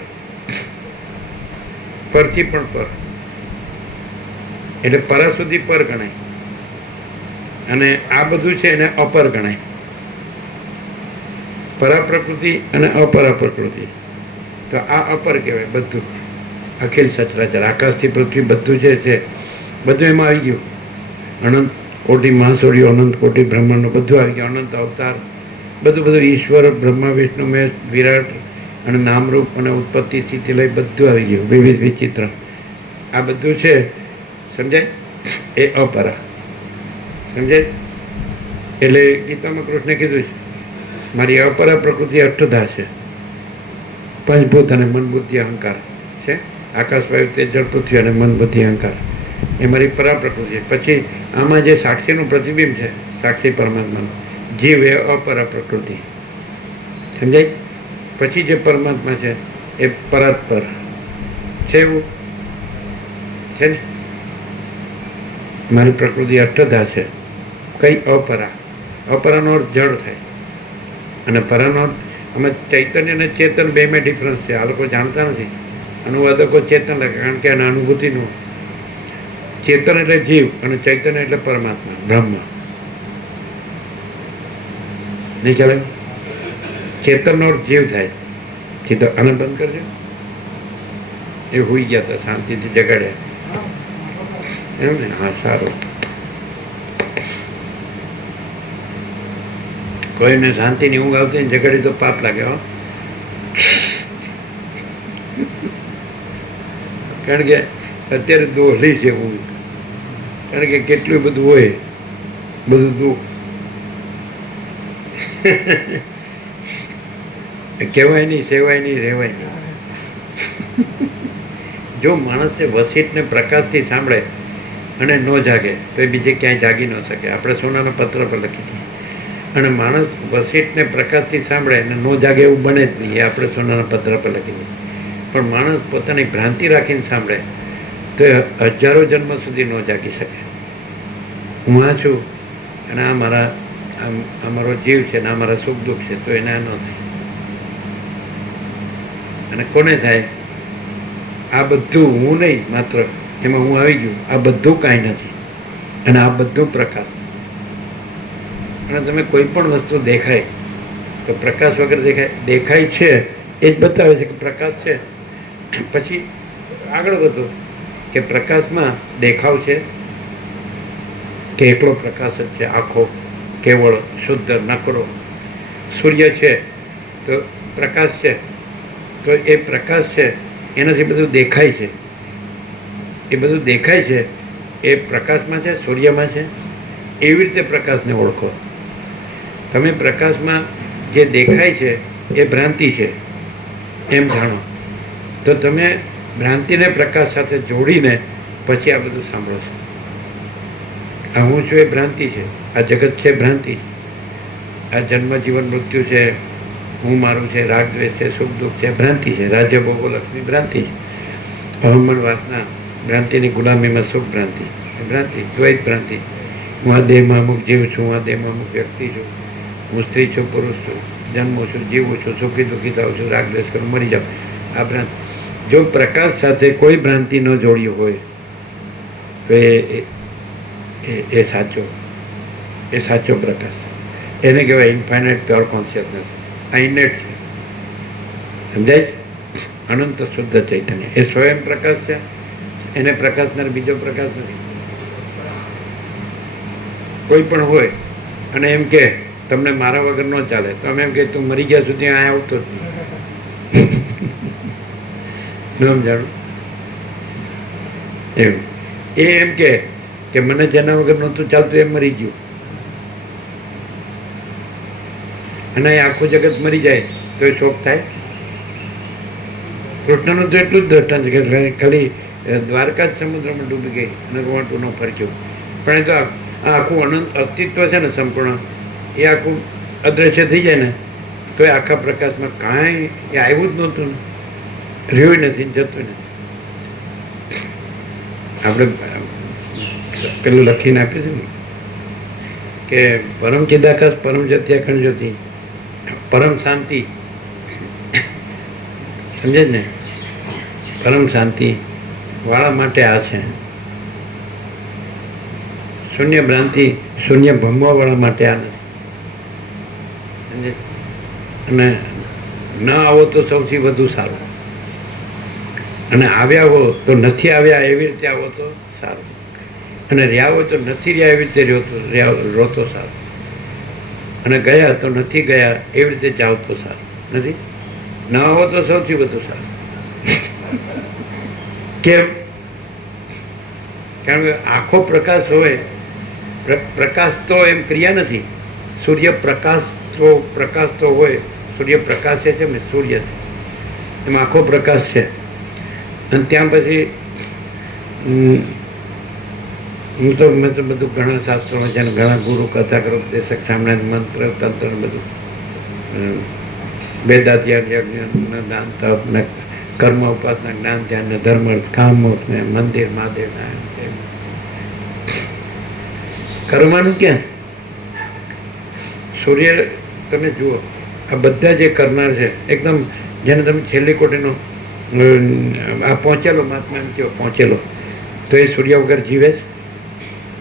પરથી પણ પર, એટલે પરા સુધી પર ગણાય. અને આ બધું છે એને અપર ગણાય, પરા પ્રકૃતિ અને અપરા પ્રકૃતિ. તો આ અપર કહેવાય બધું, અખિલ સચરાચર, આકાશથી પૃથ્વી બધું જે છે બધું એમાં આવી ગયું. અનંત કોટી મહાસોડીઓ, અનંત કોટી બ્રહ્માંડનું બધું આવી ગયું, અનંત અવતાર, બધું ઈશ્વર, બ્રહ્મા, વિષ્ણુ, મહેશ, વિરાટ અને નામરૂપ અને ઉત્પત્તિ સ્થિતિ લઈ બધું આવી ગયું, વિવિધ વિચિત્ર. આ બધું છે, સમજાય, એ અપરા, સમજાય. એટલે ગીતામાં કૃષ્ણે કીધું છે મારી અપરા પ્રકૃતિ અષ્ટધા છે, પંચભૂત અને મન બુદ્ધિ અહંકાર છે, આકાશ વાયુ તેજ જળ પૃથ્વી અને મન બુદ્ધિ અહંકાર, એ મારી પરા પ્રકૃતિ છે. પછી આમાં જે સાક્ષીનું પ્રતિબિંબ છે, સાક્ષી પરમાત્માનું, જીવ એ અપરા પ્રકૃતિ, સમજાય. પછી જે પરમાત્મા છે એ પરાત્પર છે, એવું છે ને. મારી પ્રકૃતિ અષ્ટધા છે, કઈ અપરા, અપરાનો અર્થ જળ થાય, અને પરાનો અર્થ, અમે ચૈતન્ય અને ચેતન બેમાં ડિફરન્સ છે, આ લોકો જાણતા નથી. અનુવાદકો ચેતન લખે કારણ કે એના અનુભૂતિનું. ચેતન એટલે જીવ અને ચૈતન્ય એટલે પરમાત્મા, બ્રહ્મ. નહીં ચાલે. ચેતનનો અર્થ જીવ થાય. સીધો આને બંધ કરજો, એ હોઈ ગયા હતા, શાંતિથી જગાડ્યા એમ ને. હા, સારું. કોઈને શાંતિની ઊંઘ આવતી ને જગાડી તો પાપ લાગે, હો. કારણ કે અત્યારે દોહલી છે ઊંઘ, કારણ કે કેટલું બધું હોય, બધું દુઃખ. કહેવાય નહીં, સેવાય નહીં, રહેવાય નહીં. જો માણસે વસિતને પ્રકાશથી સાંભળે અને ન જાગે તો એ બીજે ક્યાંય જાગી ન શકે. આપણે સોનાના પત્ર પર લખી છીએ. અને માણસ વસિતને પ્રકાશથી સાંભળે અને ન જાગે એવું બને જ નહીં, એ આપણે સોનાના પત્ર પર લખી દઈએ. પણ માણસ પોતાની ભ્રાંતિ રાખીને સાંભળે તો એ હજારો જન્મ સુધી ન જાગી શકે. હું આ છું અને આ મારો જીવ છે ને આ મારા સુખ દુઃખ છે, તો એને આ ન થાય. અને કોને થાય? આ બધું હું નહીં, માત્ર એમાં હું આવી ગયું. આ બધું કાંઈ નથી અને આ બધું પ્રકાશ. અને તમે કોઈ પણ વસ્તુ દેખાય તો પ્રકાશ વગર દેખાય છે એ જ બતાવે છે કે પ્રકાશ છે. પછી આગળ વધો કે પ્રકાશમાં દેખાવ છે કે એકલો પ્રકાશ જ છે, આખો કેવળ શુદ્ધ નકરો. સૂર્ય છે તો પ્રકાશ છે, તો એ પ્રકાશ છે એનાથી બધું દેખાય છે. એ બધું દેખાય છે એ પ્રકાશમાં છે, સૂર્યમાં છે. એવી રીતે પ્રકાશને ઓળખો. તમે પ્રકાશમાં જે દેખાય છે એ ભ્રાંતિ છે એમ જાણો તો તમે ભ્રાંતિને પ્રકાશ સાથે જોડીને પછી આ બધું સાંભળો છો. આ હું છું એ ભ્રાંતિ છે, આ જગત છે ભ્રાંતિ, આ જન્મ જીવન મૃત્યુ છે, હું મારું છે, રાગ દ્વેષ છે, સુખ દુઃખ છે, ભ્રાંતિ છે. રાજ્ય ભોગો લક્ષ્મી ભ્રાંતિ છે. અહમન વાસના ભ્રાંતિની ગુલામીમાં સુખ ભ્રાંતિ, ભ્રાંતિ દ્વૈત ભ્રાંતિ. હું આ દેહમાં અમુક જીવ છું, હું આ દેહમાં અમુક વ્યક્તિ છું, હું સ્ત્રી છું, પુરુષ છું, જન્મું છું, જીવું છું, સુખી દુઃખી થાઉં છું, રાગ દ્વેષ કરું, મરી જાઉં. આ ભ્રાંતિ. જો પ્રકાશ સાથે કોઈ ભ્રાંતિ ન જોડી હોય તો એ સાચો પ્રકાશ. એને કહેવાય ઇન્ફાઇનાઇટ પ્યોર કોન્શિયસનેસ. આ ઇનેટ છે, સમજાય? અનંત શુદ્ધ ચૈતન્ય એ સ્વયં પ્રકાશ છે. એને પ્રકાશનાર બીજો પ્રકાશ નથી. કોઈ પણ હોય અને એમ કે તમને મારા વગર ન ચાલે તો અમે એમ કે તું મરી ગયા સુધી અહીંયા આવતો જ નહીં. ન સમજાણું? એવું એ એમ કે મને જેના વગર નહોતું ચાલતું એ મરી ગયું, અને આખું જગત મરી જાય તો એ શોક થાય? કૃષ્ણનું તો એટલું જ દ્રષ્ટાંત છે કે ખાલી દ્વારકા જ સમુદ્રમાં ડૂબી ગઈ અને રોવાટું ન ફરક્યું. પણ એ તો આ આખું અનંત અસ્તિત્વ છે ને સંપૂર્ણ, એ આખું અદ્રશ્ય થઈ જાય ને તો એ આખા પ્રકાશમાં કાંઈ એ આવ્યું જ નહોતું ને, રહ્યું નથી, જતું નથી. આપણે પેલું લખીને આપ્યું છે ને કે પરમ ચિદાકાશ, પરમ જત્યા ખંડ જ્યોતિ, પરમ શાંતિ. સમજે જ ને? પરમ શાંતિ વાળા માટે આ છે. શૂન્ય ભ્રાંતિ, શૂન્ય ભમવા વાળા માટે આ નથી. સમજે? અને ન આવો તો સૌથી વધુ સારું, અને આવ્યા હો તો નથી આવ્યા એવી રીતે આવો તો સારું, અને રહ્યા હોય તો નથી રહ્યા એવી રીતે રહો તો સારું, અને ગયા તો નથી ગયા એવી રીતે જાઓ તો સારું. નથી ન આવો તો સૌથી વધુ સારું. કેમ? કારણ કે આખો પ્રકાશ હોય. પ્રકાશ તો એમ ક્રિયા નથી. સૂર્ય પ્રકાશ તો હોય, સૂર્ય પ્રકાશ છે ને, સૂર્ય છે એમ આખો પ્રકાશ છે. અને ત્યાં પછી મેં તો બધું ઘણા શાસ્ત્રો છે ને, ઘણા ગુરુ કથા કરો, દેશક સામના મંત્ર તંત્ર બધું, વેદાધ્યાન યજ્ઞ દાન તપ ને કર્મ ઉપાસના જ્ઞાન ધ્યાન ને ધર્મ અર્થ કામ મોક્ષ ને મંદિર મહાદેવ કરવાનું ક્યાં? સૂર્ય તમે જુઓ, આ બધા જે કરનાર છે એકદમ, જેને તમે છેલ્લી કોટીનો આ પહોંચેલો મહાત્મા એમ કહો પહોંચેલો, તો એ સૂર્ય વગર જીવે છે?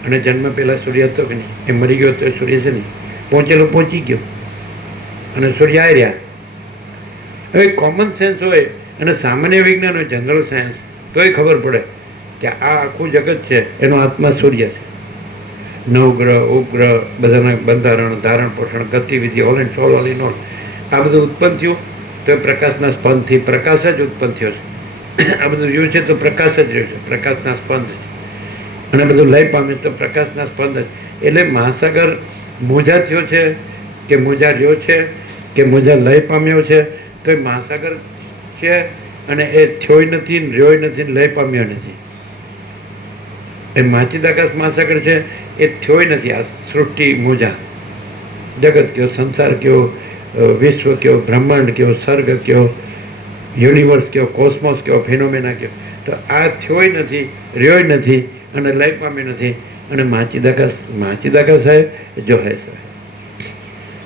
અને જન્મ પહેલાં સૂર્ય હતો કે નહીં? એ મરી ગયો તો એ સૂર્ય છે નહીં. પહોંચેલો પહોંચી ગયો અને સૂર્ય આવી રહ્યા. હવે કોમન સેન્સ હોય અને સામાન્ય વિજ્ઞાન હોય, જનરલ સાયન્સ, તોય ખબર પડે કે આ આખું જગત છે એનો આત્મા સૂર્ય છે. નવગ્રહ ઉપગ્રહ બધાના બંધારણ, ધારણ પોષણ, ગતિવિધિ, all and soul, all in all, આ બધું ઉત્પન્ન થયું તો પ્રકાશના સ્પંદથી પ્રકાશ જ ઉત્પન્ન થયો છે. આ બધું રહ્યું છે તો પ્રકાશ જ રહ્યો છે, પ્રકાશના સ્પંદ છે. અને બધું લય પામે તો પ્રકાશના સ્પંદ જ. એટલે મહાસાગર મોજા થયો છે કે મોજા રહ્યો છે કે મોજા લય પામ્યો છે, તો એ મહાસાગર છે, અને એ થયોય નથી, રહ્યોય નથી, લય પામ્યો નથી. એ માચિદાકાશ મહાસાગર છે, એ થયોય નથી. આ સૃષ્ટિ મોજા, જગત કયો, સંસાર કયો, વિશ્વ કયો, બ્રહ્માંડ કયો, સર્ગ કયો, યુનિવર્સ કયો, કોસ્મોસ કયો, ફિનોમેના કયો, તો આ થયોય નથી, રહ્યોય નથી અને લય પામ્યો નથી. અને માચિદાકાશ હે જો હે સો.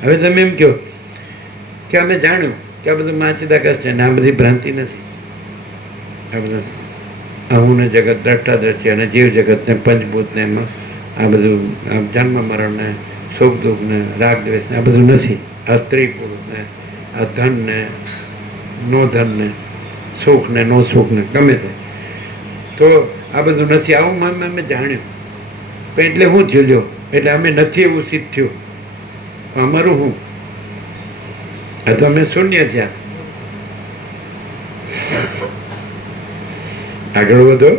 હવે તમે એમ કહો કે અમે જાણ્યું કે આ બધું માચિદાકાશ છે ને આ બધી ભ્રાંતિ નથી. આ બધું હું ને જગત દ્રષ્ટા દ્રષ્ટિ અને જીવ જગત ને પંચભૂત ને આ બધું જન્મ મરણ ને સુખ દુઃખ ને રાગ દ્વેષ ને આ બધું નથી. આ સ્ત્રી પુરુષ ને આ ધન ને નો ધન ને સુખ ને નો સુખ ને ગમે તે, તો આ બધું નથી. આવું અમે જાણ્યું. પણ એટલે શું થયું લ્યો, એટલે અમે નથી એવું સિદ્ધ થયું. અમારું શું, આ તો અમે શૂન્ય થયા. આગળ વધો.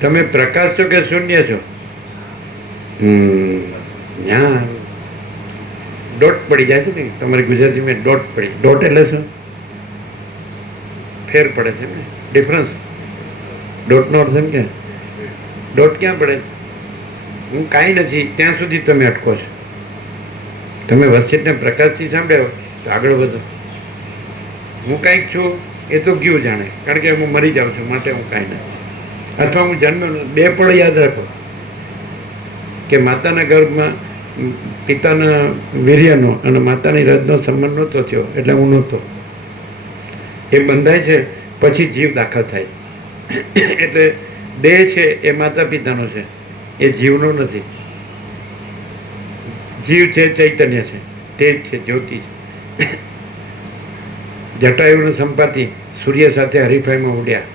તમે પ્રકાશ છો કે શૂન્ય છો? હા, ડોટ પડી જાય છે ને તમારી ગુજરાતીમાં. ડોટ પડી, ડોટ એટલે શું? ફેર પડે છે ને, ડિફરન્સ. ડોટનો અર્થ એમ કે ડોટ ક્યાં પડે? હું કાંઈ નથી ત્યાં સુધી તમે અટકો છો. તમે વસિષ્ઠને પ્રકાશથી સાંભળ્યો તો આગળ વધો. હું કાંઈક છું એ તો ગયું જાણે, કારણ કે હું મરી જાઉં છું માટે હું કાંઈ નથી. અથવા હું જન્મ, બે પળ યાદ રાખો કે માતાના ગર્ભમાં પિતાના વીર્યનો અને માતાની રજનો સંબંધ નહોતો થયો એટલે હું નહોતો. એ બંધાય છે પછી જીવ દાખલ થાય. એટલે દેહ છે એ માતા પિતાનો છે, એ જીવનો નથી. જીવ છે ચૈતન્ય છે, તેજ છે, જ્યોતિ છે. જટાયુનું સંપાતિ સૂર્ય સાથે હરીફાઈમાં ઉડ્યા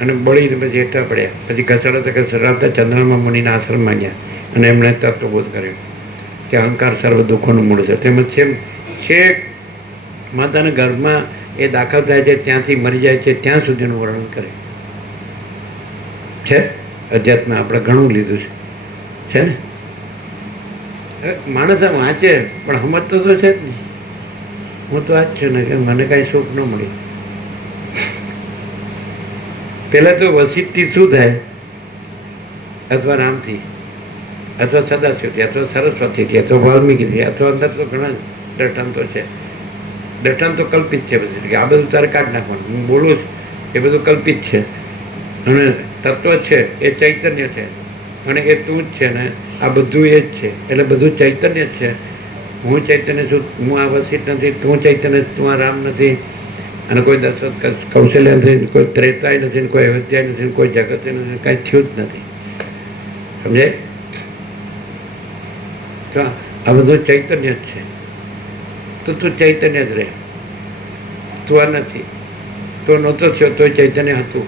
અને બળીને પછી હેઠા પડ્યા. પછી ઘસડાતા ચંદ્રમા મુનિના આશ્રમમાં ગયા અને એમણે તત્વબોધ કર્યો કે અહંકાર સર્વ દુઃખોનું મૂળ છે. તેમજ છેક માતાના ગર્ભમાં એ દાખલ થાય છે ત્યાંથી મરી જાય છે ત્યાં સુધીનું વર્ણન કરે છે. અધ્યાત્મ આપણે ઘણું લીધું છે ને. માણસ આમ વાંચે પણ સમજતો તો છે જ નહીં. હું તો આ જ છું ને કે મને કાંઈ સુખ ન મળ્યું. પહેલાં તો વસિષ્ઠથી શું થાય? અથવા રામથી, અથવા સદાશિવથી, અથવા સરસ્વતીથી, અથવા વાલ્મીકીથી, અથવા અંદર તો ઘણા દ્રષ્ટાંતો છે. દ્રષ્ટાંતો કલ્પિત છે બધું, કે આ બધું તારે કાઢી નાખવાનું. હું બોલું છું એ બધું કલ્પિત છે અને તત્વ છે એ ચૈતન્ય છે અને એ તું જ છે ને આ બધું એ જ છે. એટલે બધું ચૈતન્ય જ છે. હું ચૈતન્ય છું, હું આ વસિષ્ઠ નથી, તું ચૈતન્ય, તું આ રામ નથી, અને કોઈ દશરથ કૌશલ્ય નથી, કોઈ ત્રેતાય નથી, કોઈ અયોધ્યા નથી, કોઈ જગત નથી, કાંઈ થયું જ નથી. સમજાય? તો આ બધું ચૈતન્ય જ છે. તો તું ચૈતન્ય જ રહે. તું આ નથી, તો નહોતો થયો તોય ચૈતન્ય હતું.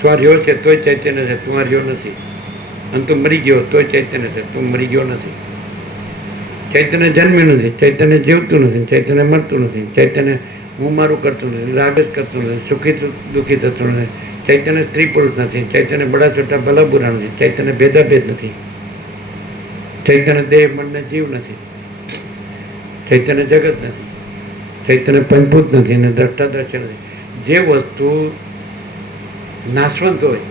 તું આ રહ્યો છે તોય ચૈતન્ય છે, તું આ રહ્યો નથી. અને તું મરી ગયો તોય ચૈતન્ય છે, તું મરી ગયો નથી. ચૈતન્ય જન્મ્યું નથી, ચૈતન્ય જીવતું નથી, ચૈતન્ય મરતું નથી, ચૈતન્ય હું મારું કરતું નથી, રાગ જ કરતું નથી, સુખી દુઃખી થતું નથી. ચૈતન્ય સ્ત્રી પુરુષ નથી, ચૈતન્ય બડા છોટા ભલા બુરા નથી, ચૈતન્ય ભેદાભેદ નથી, ચૈતન્ય દેહ મનને જીવ નથી, ચૈતન્ય જગત નથી, ચૈતન્ય પંચભૂત નથી અને દ્રષ્ટા દ્રશ્ય નથી. જે વસ્તુ નાશવંત હોય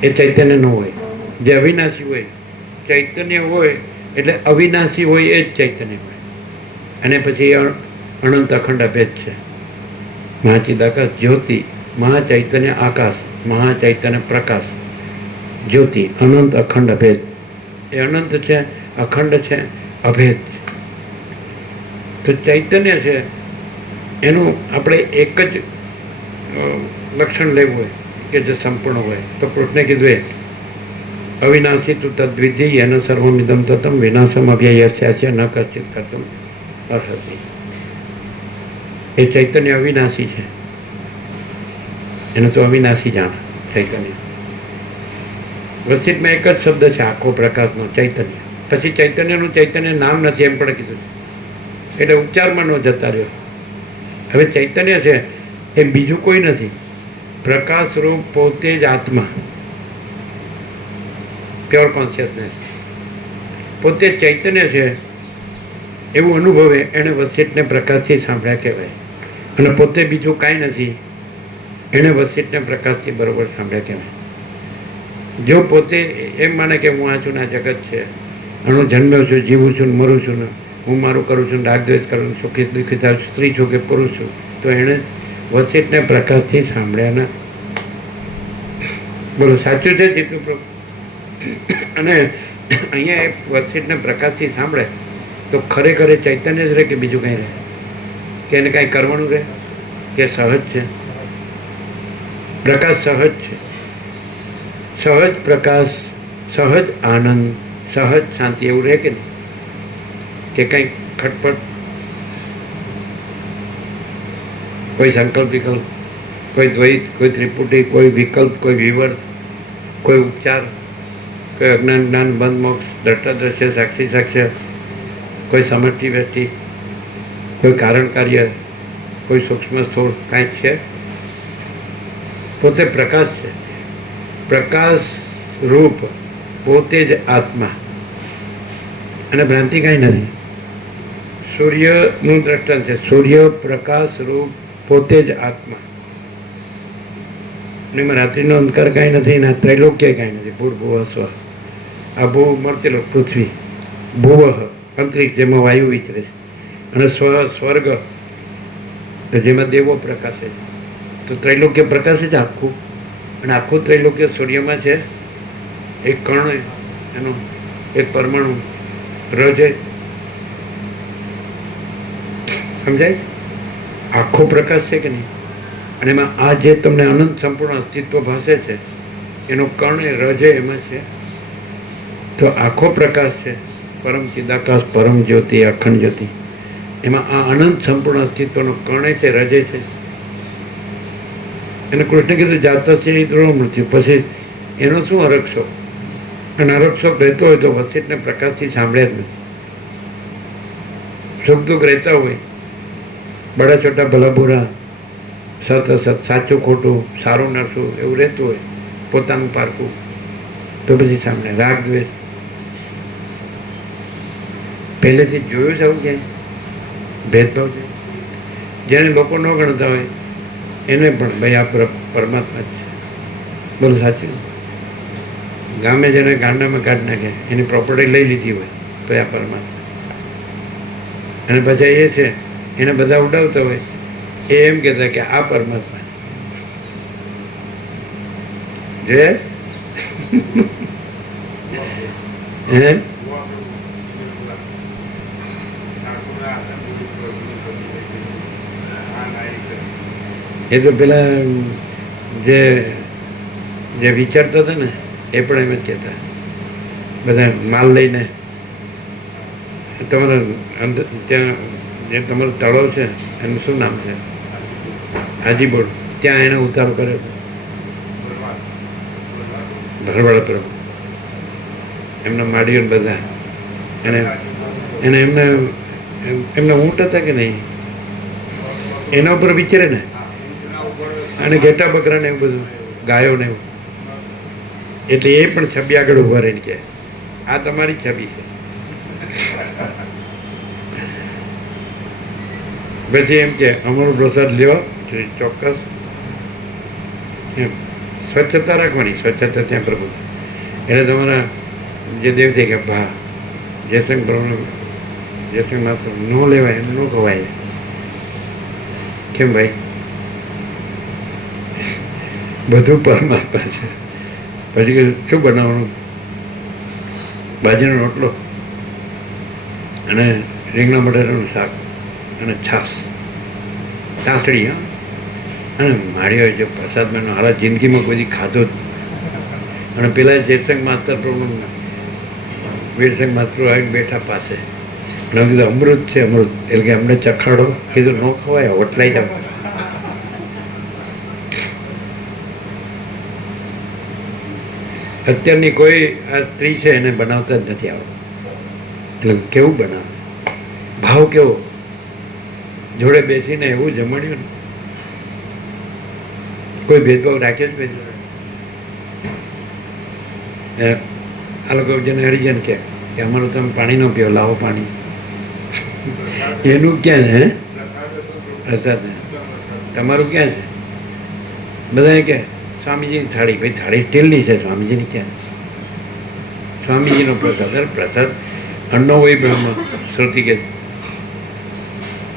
એ ચૈતન્ય ન હોય. જે અવિનાશી હોય, ચૈતન્ય હોય એટલે અવિનાશી હોય એ જ ચૈતન્ય હોય. અને પછી અનંત અખંડ અભેદ છે. મહાચિદાકાશ જ્યોતિ, મહાચૈતન્ય આકાશ, મહાચૈતન્ય પ્રકાશ, જ્યોતિ, અનંત અખંડ અભેદ. એ અનંત છે, અખંડ છે, અભેદ છે. તો ચૈતન્ય છે એનું આપણે એક જ લક્ષણ લેવું હોય કે જે સંપૂર્ણ હોય તો કૃષ્ણે કીધું એ અવિનાશી તું તદ્વિધિ એનો સર્વમિદમ તતમ વિનાશમ અભ્યયસ્યાસ્ય ન કચિત કરતું અર્હતિ. એ ચૈતન્ય અવિનાશી છે, એને તો અવિનાશી જાણ. ચૈતન્ય વસિષ્ઠમાં એક જ શબ્દ છે આખો પ્રકાશનો, ચૈતન્ય. પછી ચૈતન્યનું ચૈતન્ય નામ નથી એમ પણ કીધું, એટલે ઉચ્ચારમાં ન જતા રહ્યો. હવે ચૈતન્ય છે એ બીજું કોઈ નથી, પ્રકાશ રૂપ પોતે જ આત્મા, પ્યોર કોન્શિયસનેસ પોતે ચૈતન્ય છે એવું અનુભવે એને વસિષ્ઠને પ્રકાશથી સાંભળ્યા કહેવાય. અને પોતે બીજું કાંઈ નથી એને વસિષ્ઠને પ્રકાશથી બરોબર સાંભળ્યા કહેવાય. જો પોતે એમ માને કે હું આ છું ને આ જગત છે, હું જન્મ્યો છું, જીવું છું, મરું છું ને હું મારું કરું છું, રાગ દ્વેષ કરું છું, સુખી દુઃખી થાઉં છું, સ્ત્રી છું કે પુરુષ છું, તો એણે વસિષ્ઠને પ્રકાશથી સાંભળ્યા ના. બોલો સાચું છે જીતુ પ્રભુ? અને અહીંયા એ વસિષ્ઠને પ્રકાશથી સાંભળે તો ખરેખર એ ચૈતન્ય જ રહે કે બીજું કંઈ રહે? કે એને કાંઈ કરવાનું રહે કે સહજ છે? પ્રકાશ સહજ છે, સહજ પ્રકાશ, સહજ આનંદ, સહજ શાંતિ એવું રહે કે નહીં? કે કંઈક ખટપટ, કોઈ સંકલ્પ વિકલ્પ, કોઈ દ્વૈત, કોઈ ત્રિપુટી, કોઈ વિકલ્પ, કોઈ વિવર્ત, કોઈ ઉપચાર, કોઈ અજ્ઞાન જ્ઞાન બંધ મોક્ષ, દ્રષ્ટા દ્રશ્ય, સાક્ષી સાક્ષ્ય, કોઈ સમષ્ટિ વ્યષ્ટિ, કોઈ કારણ કાર્ય, કોઈ સૂક્ષ્મ સ્થૂળ, કાંઈક છે? પોતે પ્રકાશ છે. પ્રકાશ રૂપ પોતે જ આત્મા, અને ભ્રાંતિ કાંઈ નથી. સૂર્યનું દ્રષ્ટાંત છે. સૂર્ય પ્રકાશ રૂપ પોતે જ આત્મા. અને એમાં રાત્રિનો અંધકાર કાંઈ નથી, ને ત્રૈલોક્ય કાંઈ નથી. ભૂર્ભુવ સ્વ, આ ભૂ મળતેલો પૃથ્વી, ભુવ અંતરિક્ષ જેમાં વાયુ વિચરે છે, અને સ્વર્ગ જેમાં દેવો પ્રકાશે છે. તો ત્રૈલોક્ય પ્રકાશે છે આખું, અને આખું ત્રૈલોક્ય સૂર્યમાં છે. એક કણ એનો, એક પરમાણુ રજે, સમજાય? આખો પ્રકાશ છે કે નહીં? અને એમાં આ જે તમને અનંત સંપૂર્ણ અસ્તિત્વ ભાસે છે એનો કણ એ રજે એમાં છે. તો આખો પ્રકાશ છે, પરમ ચિદાકાશ, પરમ જ્યોતિ, અખંડ જ્યોતિ. એમાં આ અનંત સંપૂર્ણ અસ્તિત્વનો કણ છે, રજે છે. એને કૃષ્ણ કીધું જાતા છે એ દ્રોહ મૃત્યુ. પછી એનો શું અરક્ષો? અને અરક્ષો રહેતો હોય તો વસિષ્ઠને પ્રકાશથી સાંભળ્યા જ નથી. સુખ દુઃખ રહેતા હોય, બડા છોટા ભલા બુરા, સત અસત, સાચું ખોટું, સારું નરસું, એવું રહેતું હોય પોતાનું પારકું, તો પછી સામે રાગ દ્વેષ પહેલેથી જોયું છે. આવું ક્યાંય ભેદભાવ છે? જેને લોકો ન ગણતા હોય એને પણ ભાઈ આ પરમાત્મા જ છે. બોલો સાચું? ગામે જેને ગાંડામાં કાઢી નાખે, એની પ્રોપર્ટી લઈ લીધી હોય તો આ પરમાત્મા. અને પછી એ છે એને બધા ઉડાવતા હોય, એ એમ કહેતા કે આ પરમાત્મા જોયા? હે? એ તો પેલા જે વિચારતા હતા ને એ પણ એમ જ કહેતા, બધા માલ લઈને તમારા અંદર ત્યાં જે તમારું તળાવ છે એનું શું નામ છે? હાજીબોડ. ત્યાં એને ઉતારો કર્યો હતો ભરવાડ પ્રભુ, એમના માડીઓ બધા. એને એમના ઊંટ હતા કે નહીં, એના ઉપર વિચારે ને. અને ઘેટા બકરા ને એવું બધું, ગાયો ને એવું. એટલે એ પણ છબી આગળ ઉભા રહીને કે આ તમારી છબી છે. પછી એમ કે અમારો પ્રસાદ લેવા ચોક્કસ એમ સ્વચ્છતા રાખવાની. સ્વચ્છતા ત્યાં પ્રભુ એટલે તમારા જે દેવ છે કે ભા જયસંગ પ્રભુ, જયસંગ માત્ર ન લેવાય, એમ ન ખવાય. કેમ ભાઈ? બધું પરમાત્મા છે. પછી શું બનાવવાનું? બાજરીનો રોટલો અને રીંગણા બટાટાનું શાક અને છાશ, તાંસળી. હા, અને માળીઓ જે પ્રસાદમાં હારા જિંદગીમાં કોઈ ખાધો જ. અને પેલા જયસંગ માસ્તર પ્રભુ, વીરસંગ માસ્તર આવીને બેઠા પાસે, અને કીધું અમૃત છે અમૃત. એટલે કે અમને ચખાડો. કીધું ન ખવાય, વટલાઈ જાવ. અત્યારની કોઈ આ સ્ત્રી છે એને બનાવતા જ નથી આવડતું. એટલે કેવું બનાવે, ભાવ કેવો, જોડે બેસીને એવું જમાડ્યું ને. કોઈ ભેદભાવ રાખે જ ભેદભાવ. આ લોકો જેને હરિજન કે અમારું તમે પાણી ન પીવો, લાવો પાણી. એનું ક્યાં છે? હે પ્રસાદ તમારું ક્યાં છે? બધા કે સ્વામીજીની થાળી. ભાઈ થાળી સ્ટીલની છે, સ્વામીજીની ક્યાં? સ્વામીજીનો પ્રસાદ. અરે પ્રસાદ અન્નો હોય બ્રહ્મ. શ્રુતિ કે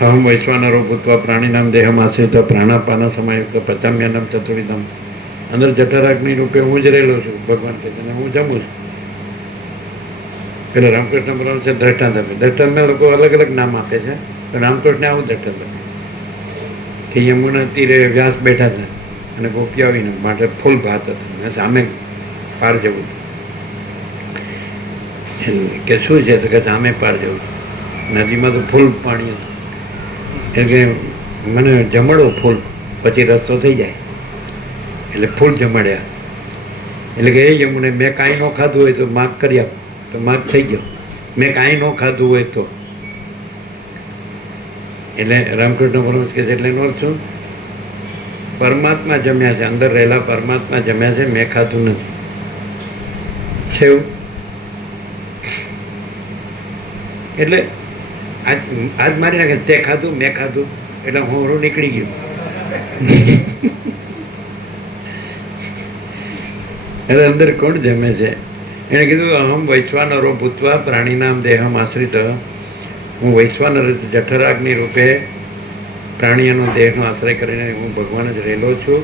અહમ વૈશ્વાનરો ભૂતવા પ્રાણીનામ દેહમાશ્રિત પ્રાણાપાન સમયુક્ત પચામ્યાનમ ચતુર્વિધમ. અંદર જઠરાગ્નિ રૂપે હું જ રહેલો છું. ભગવાન કહે છે હું જમું છું. પેલા રામકૃષ્ણ પરમ છે દ્રષ્ટાંત આપે. દ્રષ્ટાંતના લોકો અલગ અલગ નામ આપે છે. તો રામકૃષ્ણને આવું દ્રષ્ટાંત આપે કે યમુના તીરે વ્યાસ બેઠા હતા અને ગોપીઓ આવીને માટે ફૂલ ભાત હતું અને સામે પાર જવું. કે શું છે તો કે સામે પાર જવું નદીમાં તો ફૂલ પાણી હતું એટલે કે મને જમાડો ફૂલ પછી રસ્તો થઈ જાય એટલે ફૂલ જમાડ્યા એટલે કે એ જમણે મેં કાંઈ ન ખાધું હોય તો માફ કરી આપ તો માફ થઈ ગયો મેં કાંઈ ન ખાધું હોય તો એટલે રામકૃષ્ણ પરમહંસ કહે છે એટલે એનો અર્થ શું પરમાત્મા જમ્યા છે અંદર રહેલા પરમાત્મા જમ્યા છે મેં ખાધું નથી છે એવું એટલે આજ મારી નાખે તે ખાધું મેં ખાધું એટલે હું નીકળી ગયો એટલે અંદર કોણ જમે છે એણે કીધું અહમ વૈશ્વાનરો ભૂતવા પ્રાણીનામ દેહમ આશ્રિત હું વૈશ્વાનર જઠરાગ્નિ રૂપે પ્રાણીઓનો દેહનો આશ્રય કરીને હું ભગવાન જ રહેલો છું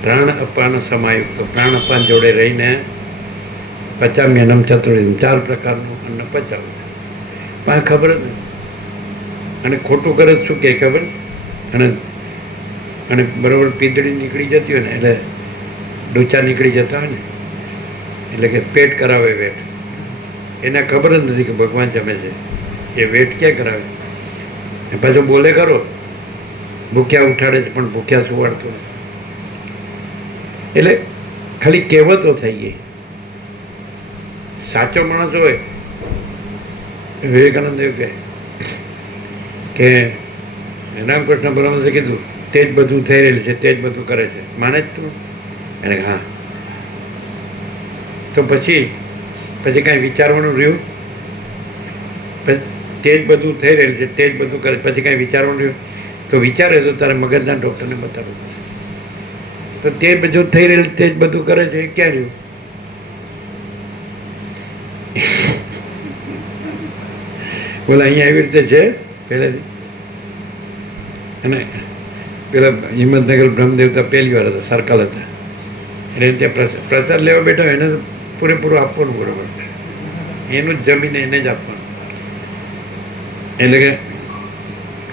પ્રાણ અપાન સમાયુક્ત પ્રાણ અપાન જોડે રહીને પચામ્યનમ ચતુર્વિધમ 4 પ્રકારનું અન્ન પચાવું પણ ખબર જ નથી અને ખોટું કરે શું કે ખબર અને બરાબર પીંદડી નીકળી જતી હોય ને એટલે ડૂચા નીકળી જતા હોય ને એટલે કે પેટ કરાવે વેટ એને ખબર જ નથી કે ભગવાન જમે છે એ વેટ ક્યાં કરાવે પાછો બોલે કરો ભૂખ્યા ઉઠાડે છે પણ ભૂખ્યા સુવાડતો એટલે ખાલી કહેવતો થઈ ગઈ સાચો માણસ હોય વિવેકાનંદ એવું કહે કે રામકૃષ્ણ પરમહંસે કીધું તે જ બધું થઈ રહેલું છે તે જ બધું કરે છે માને જ તું એને હા તો પછી કાંઈ વિચારવાનું રહ્યું તે જ બધું થઈ રહેલું છે તે જ બધું કરે પછી કાંઈ વિચારવાનું રહ્યું તો વિચારે તો તારે મગજના ડૉક્ટરને બતાવવું તો તે બધું થઈ રહેલું તે જ બધું કરે છે એ ક્યાં રહ્યું બોલે અહીંયા એવી રીતે છે પહેલેથી અને પેલા હિંમતનગર બ્રહ્મદેવતા પહેલી વાર હતા સર્કલ હતા એટલે ત્યાં પ્રસાદ લેવા બેઠા એને તો પૂરેપૂરું આપવાનું બરોબર એનું જ જમીને એને જ આપવાનું એટલે કે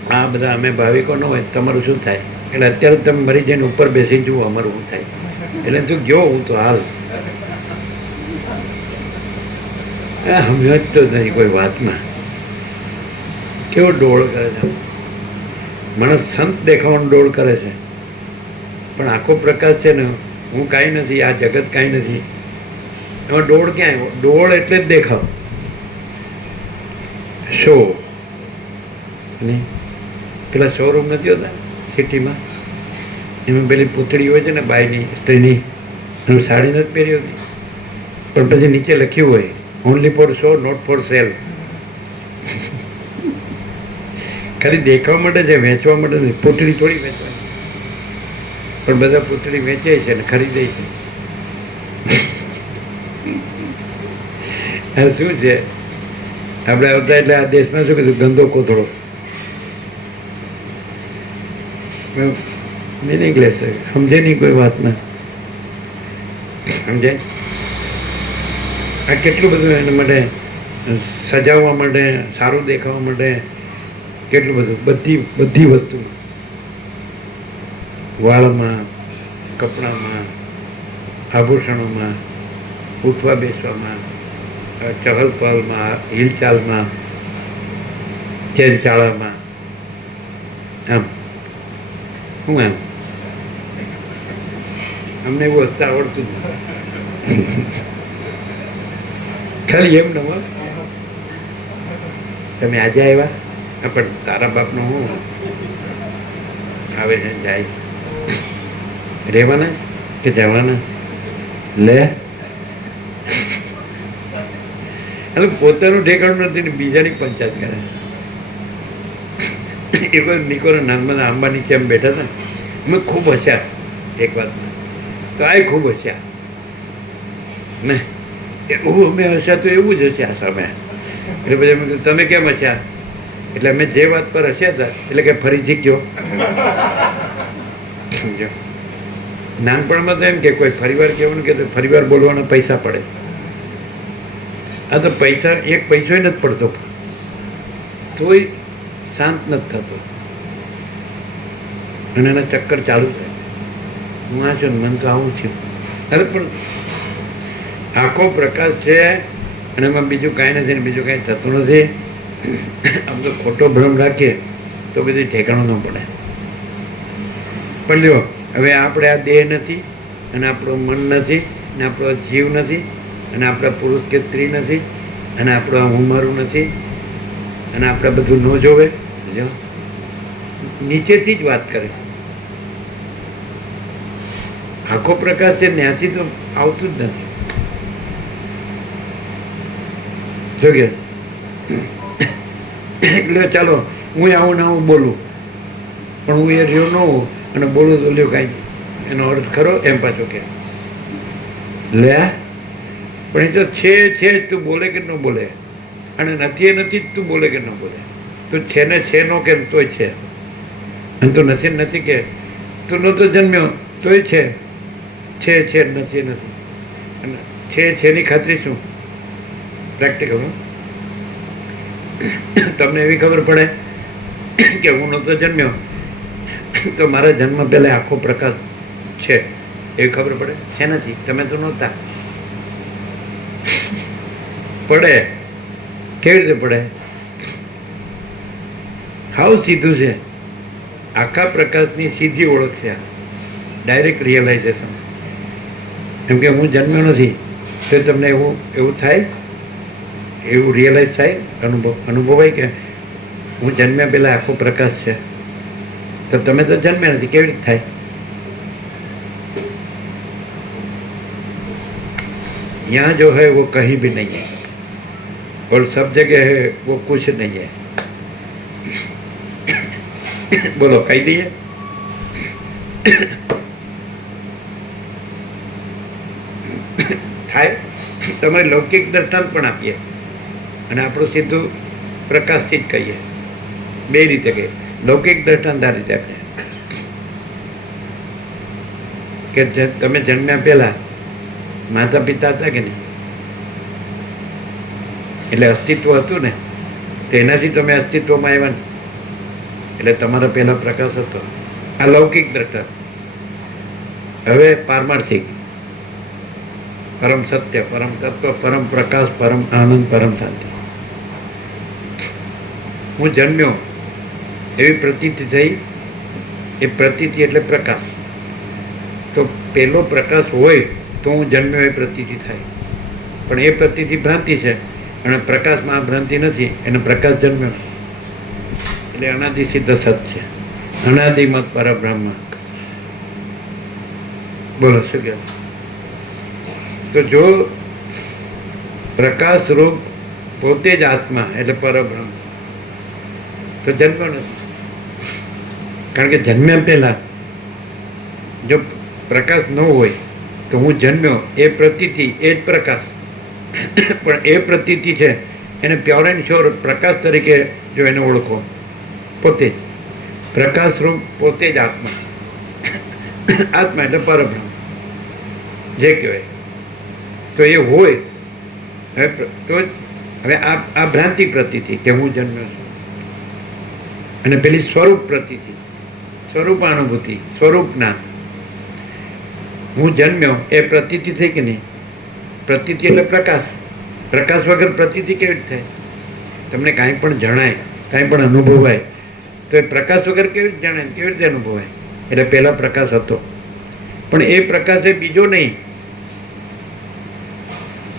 આ બધા અમે ભાવિકો ન હોય તમારું શું થાય એટલે અત્યારે તમે મરી જઈને ઉપર બેસી જુઓ અમારું શું થાય એટલે તું ગયો હું તો હાલ સમજતો જ નથી કોઈ વાતમાં કેવો ડોળ કરે છે માણસ સંત દેખાવાનો ડોળ કરે છે પણ આખો પ્રકાશ છે ને હું કાંઈ નથી આ જગત કાંઈ નથી એમાં ડોળ ક્યાં આવ્યો ડોળ એટલે જ દેખાવ શો નહીં પેલા શોરૂમ નથી હોતા સિટીમાં એમાં પેલી પૂતળી હોય છે ને બાયની સ્ત્રીની એનું સાડી નથી પહેરી હોતી પણ પછી નીચે લખ્યું હોય only for show not for sale ખાલી દેખાવા માટે છે વેચવા માટે નથી પૂતળી થોડી વેચવાની પણ બધા પૂતળી વેચે છે ને ખરીદે છે આ શું છે આપણે આવતા એટલે આ દેશમાં શું કીધું ગંદો કોથળો મિનિંગ લેશે સમજે નહીં કોઈ વાતમાં સમજાય આ કેટલું બધું એના માટે સજાવવા માટે સારું દેખાવા માટે કેટલું બધું બધી વસ્તુ વાળમાં કપડામાં આભૂષણોમાં ઉઠવા બેસવામાં ચહલ પહલમાં હિલચાલમાં ચેનચાળામાં આમ શું એમ અમને એવું હસતા આવડતું જ ખાલી એમ ન હોય તમે આજે આવ્યા પણ તારા બાપનો હું આવે છે જાય રહેવાના કે જવાના લે એટલે પોતાનું ઠેકાણું નથી ને બીજાની પંચાયત કરે એક વાર નિકોના નાનમાં આંબા નીચે એમ બેઠા હતા અમે ખૂબ હસ્યા એક વાતમાં તો આ ખૂબ હસ્યા ને એવું અમે હસ્યા તો એવું જ હસ્યા સામે એટલે પછી અમે કીધું તમે કેમ હસ્યા એટલે અમે જે વાત પર હસ્યા હતા એટલે કે ફરી શીખજો નાનપણમાં તો એમ કે કોઈ ફરીવાર કહેવાનું કે ફરીવાર બોલવાના પૈસા પડે આ તો પૈસા એક પૈસો નથી પડતો તોય શાંત નથી થતો અને એના ચક્કર ચાલુ થાય હું આ છું મન તો આવું છું અરે પણ આખો પ્રકાશ છે અને એમાં બીજું કાંઈ નથી ને બીજું કાંઈ થતું નથી. આમ તો ખોટો ભ્રમ રાખીએ તો બધી ઠેકાણું ન પડે. પણ લ્યો, હવે આપણે આ દેહ નથી અને આપણું મન નથી અને આપણો જીવ નથી અને આપણા પુરુષ કે સ્ત્રી નથી અને આપણું આ હું મારું નથી અને આપણે બધું ન જોવે. જો નીચેથી જ વાત કરે. આખો પ્રકાશ છે ત્યાંથી તો આવતું જ નથી. જો કે એટલે ચાલો હું આવું ને આવું બોલું, પણ હું એ રહ્યો ન હોઉં અને બોલું તો લ્યો કાંઈ એનો અર્થ ખરો એમ પાછો કે લે. પણ એ તો છે જ તું બોલે કે ન બોલે, અને નથી એ નથી જ તું બોલે કે ન બોલે. તું છે ને છે નો કેમ તોય છે, અને તું નથી નથી કે તું નહોતો જન્મ્યો તોય છે નથી નથી. અને છેની ખાતરી શું? પ્રેક્ટિકલ. તમને એવી ખબર પડે કે હું નહોતો જન્મ્યો તો મારા જન્મ પહેલા આખો પ્રકાશ છે, એવી ખબર પડે છે? નથી. તમે તો નહોતા. પડે. કેવી રીતે પડે? હાવ સીધું છે. આખા પ્રકાશની સીધી ઓળખ છે, ડાયરેક્ટ રિયલાઇઝેશન. એમ કે હું જન્મ્યો નથી તો તમને એવું થાય, એવું રિયલાઇઝ થાય, અનુભવાય કે હું જન્મ્યા પહેલાં આખો પ્રકાશ છે. તો તમે તો જન્મ્યા નથી, કેવી રીતે થાય? यहाँ जो है वो कहीं भी नहीं है और सब जगह है वो कुछ नहीं है. बोलो, કહી દઈએ? થાય. તમે લૌકિક દર્શાંત પણ આપીએ અને આપણું સીધું પ્રકાશથી જ કહીએ. બે રીતે કહીએ. લૌકિક દર્શાંત આ રીતે આપીએ કે તમે જન્મ્યા પહેલા માતા પિતા હતા કે નહીં, એટલે અસ્તિત્વ હતું ને, તો એનાથી તમે અસ્તિત્વમાં આવ્યા ને, એટલે તમારા પહેલા પ્રકાશ હતો. આ લૌકિક દ્રષ્ટાંત. હવે પારમાર્થિક. પરમ સત્ય, પરમ તત્વ, પરમ પ્રકાશ, પરમ આનંદ, પરમ શાંતિ. હું જન્મ્યો એવી પ્રતીતિ થઈ. એ પ્રતીતિ એટલે પ્રકાશ. તો પહેલો પ્રકાશ હોય તો હું જન્મ્યો એ પ્રતીતિ થાય. પણ એ પ્રતીતિ ભ્રાંતિ છે અને પ્રકાશમાં ભ્રાંતિ નથી, એને પ્રકાશ જન્મ્યો. એટલે અનાદિ સિદ્ધ સત છે, અનાદિમત પરબ્રહ્મ. બોલો શું કહે? તો જો પ્રકાશ રૂપ પોતે જ આત્મા એટલે પરબ્રહ્મ, તો જન્મ્યો નથી. કારણ કે જન્મ્યા પહેલા જો પ્રકાશ ન હોય તો હું જન્મ્યો એ પ્રતીતિ એ જ પ્રકાશ. પણ એ પ્રતીતિ છે એને પ્યોર એન્ડ શ્યોર પ્રકાશ તરીકે જો એને ઓળખો, પોતે જ પ્રકાશ રૂપ, પોતે જ આત્મા. આત્મા એટલે પરબ્રહ્મ જે કહેવાય. તો એ હોય તો હવે આ ભ્રાંતિ પ્રતીતિ કે હું જન્મ્યો છું, અને પેલી સ્વરૂપ પ્રતીતિ, સ્વરૂપાનુભૂતિ, સ્વરૂપ જ્ઞાન. હું જન્મ્યો એ પ્રતીતિ થઈ કે નહીં? પ્રતીતિ એટલે પ્રકાશ. પ્રકાશ વગર પ્રતીતિ કેવી રીતે થાય? તમને કાંઈ પણ જણાય, કાંઈ પણ અનુભવાય તો એ પ્રકાશ વગર કેવી રીતે જણાય, કેવી રીતે અનુભવાય? એટલે પહેલાં પ્રકાશ હતો, પણ એ પ્રકાશ એ બીજો નહીં.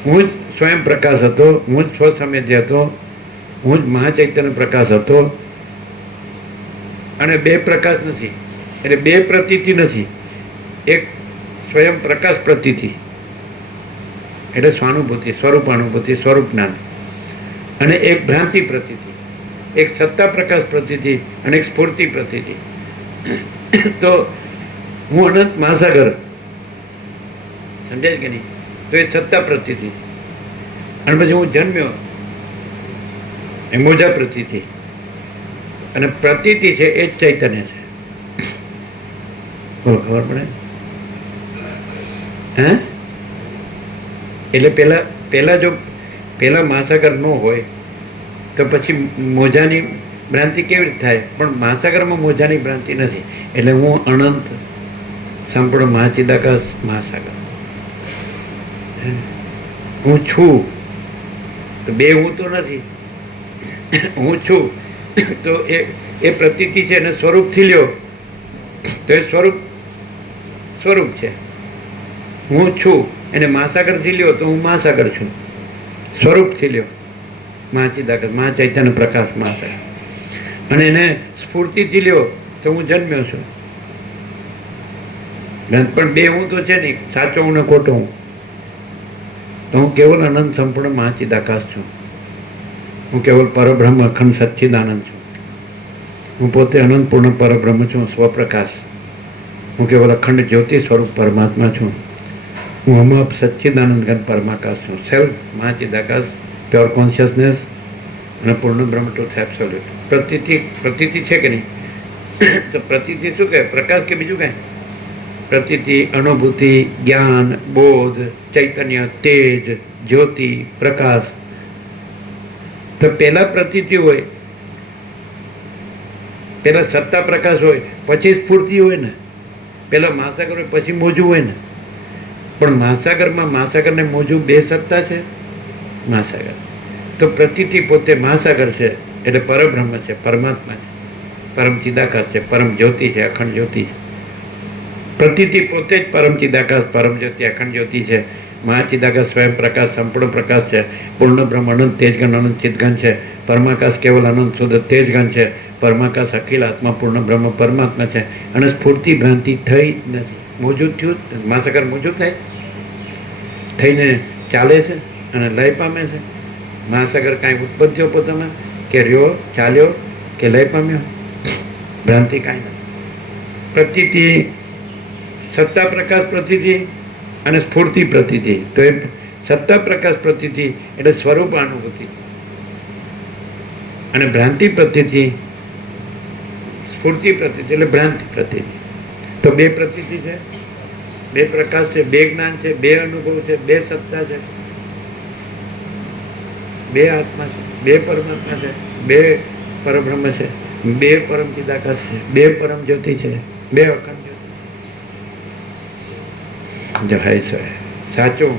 હું જ સ્વયં પ્રકાશ હતો, હું જ સ્વસમેધ્ય હતો, હું જ મહાચૈતન્ય પ્રકાશ હતો. અને બે પ્રકાશ નથી, એટલે બે પ્રતીતિ નથી. એક સ્વયં પ્રકાશ પ્રતીતિ એટલે સ્વાનુભૂતિ, સ્વરૂપાનુભૂતિ, સ્વરૂપ જ્ઞાન. અને એક ભ્રાંતિ પ્રતીતિ, એક સત્તા પ્રકાશ પ્રતીતિ અને એક સ્ફૂર્તિ પ્રતીતિ. તો હું અનંત મહાસાગર, સમજાય કે નહીં? તો એ સત્તા પ્રતીતિ. અને પછી હું જન્મ્યો એ મોજા પ્રતીતિ. અને પ્રતીતિ છે એ જ ચૈતન્ય છે. ખબર પડે? હે? એટલે પહેલા મહાસાગર ન હોય તો પછી મોજાની ભ્રાંતિ કેવી રીતે થાય? પણ મહાસાગરમાં મોજાની ભ્રાંતિ નથી. એટલે હું અનંત સંપૂર્ણ મહાચિદાકાશ મહાસાગર હું છું. તો બે હું તો નથી. હું છું તો એ પ્રતીતિ છે એને સ્વરૂપથી લ્યો તો એ સ્વરૂપ છે. હું છું એને મહાસાગરથી લ્યો તો હું મહાસાગર છું. સ્વરૂપથી લ્યો મહાચિદાકર મહાચૈતન્ય પ્રકાશ મહાસાગર. અને એને સ્ફૂર્તિથી લ્યો તો હું જન્મ્યો છું. પણ બે હું તો છે નહીં, સાચો હું ને ખોટો હું. તો હું કેવલ અનંત સંપૂર્ણ મહાચિદાકાશ છું. હું કેવલ પરબ્રહ્મ અખંડ સચ્ચિદાનંદ છું. હું પોતે અનંત પૂર્ણ પરબ્રહ્મ છું, સ્વપ્રકાશ. હું કેવલ અખંડ જ્યોતિ સ્વરૂપ પરમાત્મા છું. હું અમાપ સચ્ચિદાનંદ ઘન પરમાકાશ છું. સેલ્ફ મહાચિદાકાશ, પ્યોર કોન્શિયસનેસ અને પૂર્ણ બ્રહ્મ ટ્રુથ એબ્સોલ્યુટ. પ્રતીતિ છે કે નહીં? તો પ્રતીતિ શું કહે? પ્રકાશ કે બીજું કાંઈ? પ્રતીતિ, અનુભૂતિ, જ્ઞાન, બોધ, ચૈતન્ય, તેજ, જ્યોતિ, પ્રકાશ. તો પહેલા પ્રતીતિ હોય, પહેલા સત્તા પ્રકાશ હોય, પછી સ્ફૂર્તિ હોય ને. પહેલા મહાસાગર હોય, પછી મોજું હોય ને. પણ મહાસાગરને મોજું બે સત્તા છે. મહાસાગર તો પ્રતીતિ પોતે મહાસાગર છે, એટલે પરબ્રહ્મ છે, પરમાત્મા છે, પરમ ચિદાકાશ છે, પરમ જ્યોતિ છે, અખંડ જ્યોતિ છે. પ્રતીતિ પોતે જ પરમ ચિદાકાશ, પરમ જ્યોતિ, અખંડ જ્યોતિ છે. મહાચિદાકાશ સ્વયં પ્રકાશ, સંપૂર્ણ પ્રકાશ છે. પૂર્ણ બ્રહ્મ અનંત તેજગન, અનંત ચિદગન છે. પરમાકાશ કેવલ અનંત શુદ્ધ તેજગન છે. પરમાકાશ અખિલ આત્મા પૂર્ણ બ્રહ્મ પરમાત્મા છે. અને સ્ફૂર્તિ ભ્રાંતિ થઈ જ નથી. મોજૂદ થયું જ. મહાસાગર મોજૂદ થાય, થઈને ચાલે છે અને લય પામે છે. મહાસાગર કાંઈ ઉત્પન્ન થયો પોતામાં કે રહ્યો, ચાલ્યો કે લય પામ્યો? ભ્રાંતિ કાંઈ નથી. પ્રતીતિ, સત્તા પ્રકાશ પ્રતીતિ અને સ્ફૂર્તિ પ્રતીતિ. તો એ સત્તા પ્રકાશ પ્રતીતિ એટલે સ્વરૂપ અનુભૂતિ, અને ભ્રાંતિ પ્રતીતિ, સ્ફૂર્તિ પ્રતીતિ એટલે ભ્રાંતિ પ્રતીતિ. તો બે પ્રતીતિ છે, બે પ્રકાશ છે, બે જ્ઞાન છે, બે અનુભવ છે, બે સત્તા છે, બે આત્મા છે, બે પરમાત્મા છે, બે પરબ્રહ્મ છે, બે પરમ ચિદાકાશ છે, બે પરમ જ્યોતિ છે, બે અખંડ જ્યોતિ. જય સર સાચું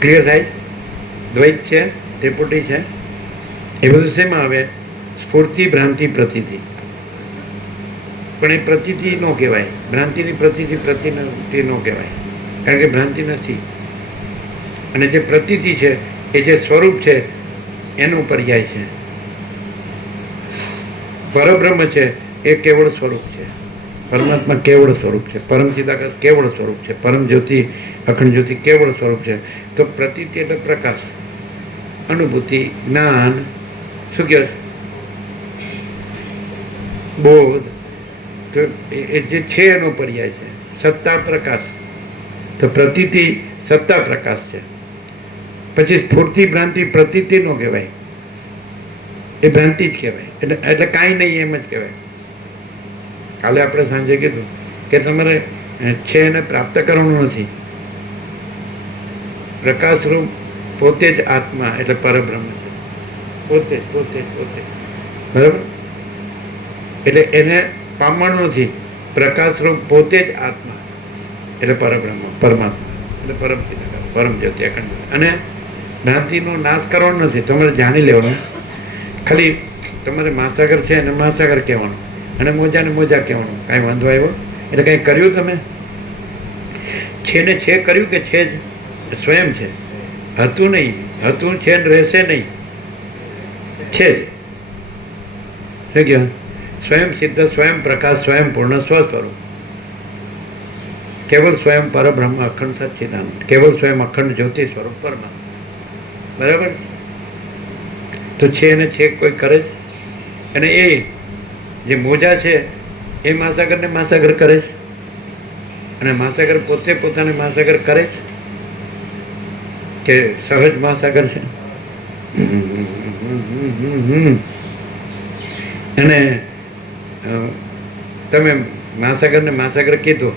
ક્લિયર થાય? દ્વૈત છે, ત્રિપુટી છે, એ બધું શેમાં આવે? સ્ફૂર્તિ, ભ્રાંતિ, પ્રતીતિ. પણ એ પ્રતીતિ ન કહેવાય. ભ્રાંતિની પ્રતીતિ ન કહેવાય, કારણ કે ભ્રાંતિ નથી. અને જે પ્રતીતિ છે એ જે સ્વરૂપ છે એનું પર્યાય છે. પરબ્રહ્મ છે એ કેવળ સ્વરૂપ છે. પરમાત્મા કેવળ સ્વરૂપ છે. પરમ ચિદાકાશ કેવળ સ્વરૂપ છે. પરમ જ્યોતિ, અખંડ જ્યોતિ કેવળ સ્વરૂપ છે. તો પ્રતીતિ એટલે પ્રકાશ, અનુભૂતિ, જ્ઞાન, શું કહેવાય? બોધ. તો એ જે છે એનો પર્યાય છે. સત્તા પ્રકાશ. તો પ્રતીતિ સત્તા પ્રકાશ છે. પછી સ્ફૂર્તિ, ભ્રાંતિ, પ્રતીતિ નો કહેવાય, એ ભ્રાંતિ જ કહેવાય. એટલે કાંઈ નહીં એમ જ કહેવાય. કાલે આપણે સાંજે કીધું કે તમારે છે એને પ્રાપ્ત કરવાનું નથી. પ્રકાશરૂપ પોતે જ આત્મા એટલે પરબ્રહ્મ છે. પોતે પોતે પોતે બરાબર. એટલે એને પામવાનું નથી. પ્રકાશરૂપ પોતે જ આત્મા એટલે પરબ્રહ્મ, પરમાત્મા એટલે પરમ ચિદાકાશ, પરમ જ્યોતિ, અખંડ. અને ભ્રાંતિનો નાશ કરવાનો નથી, તમારે જાણી લેવાનું. ખાલી તમારે મહાસાગર છે અને મહાસાગર કહેવાનું, અને મોજાને મોજા કહેવાનું. કાંઈ વાંધો આવ્યો? એટલે કંઈ કર્યું તમે? છે ને છે કર્યું કે છે જ સ્વયં છે? હતું નહીં, હતું છે ને રહેશે નહીં, છે જ. શું કહેવાય? સ્વયં સિદ્ધ, સ્વયં પ્રકાશ, સ્વયં પૂર્ણ, સ્વસ્વરૂપ. કેવલ સ્વયં પરબ્રહ્મ અખંડ સચ્ચિદાનંદ, કેવલ સ્વયં અખંડ જ્યોતિ સ્વરૂપ પરમાત્મા. બરાબર? તો છે ને છે કોઈ કરે જ. અને એ જે મોજા છે એ મહાસાગરને મહાસાગર કરે છે, અને મહાસાગર પોતે પોતાને મહાસાગર કરે છે કે સહજ મહાસાગર છે. અને તમે મહાસાગરને મહાસાગર કીધો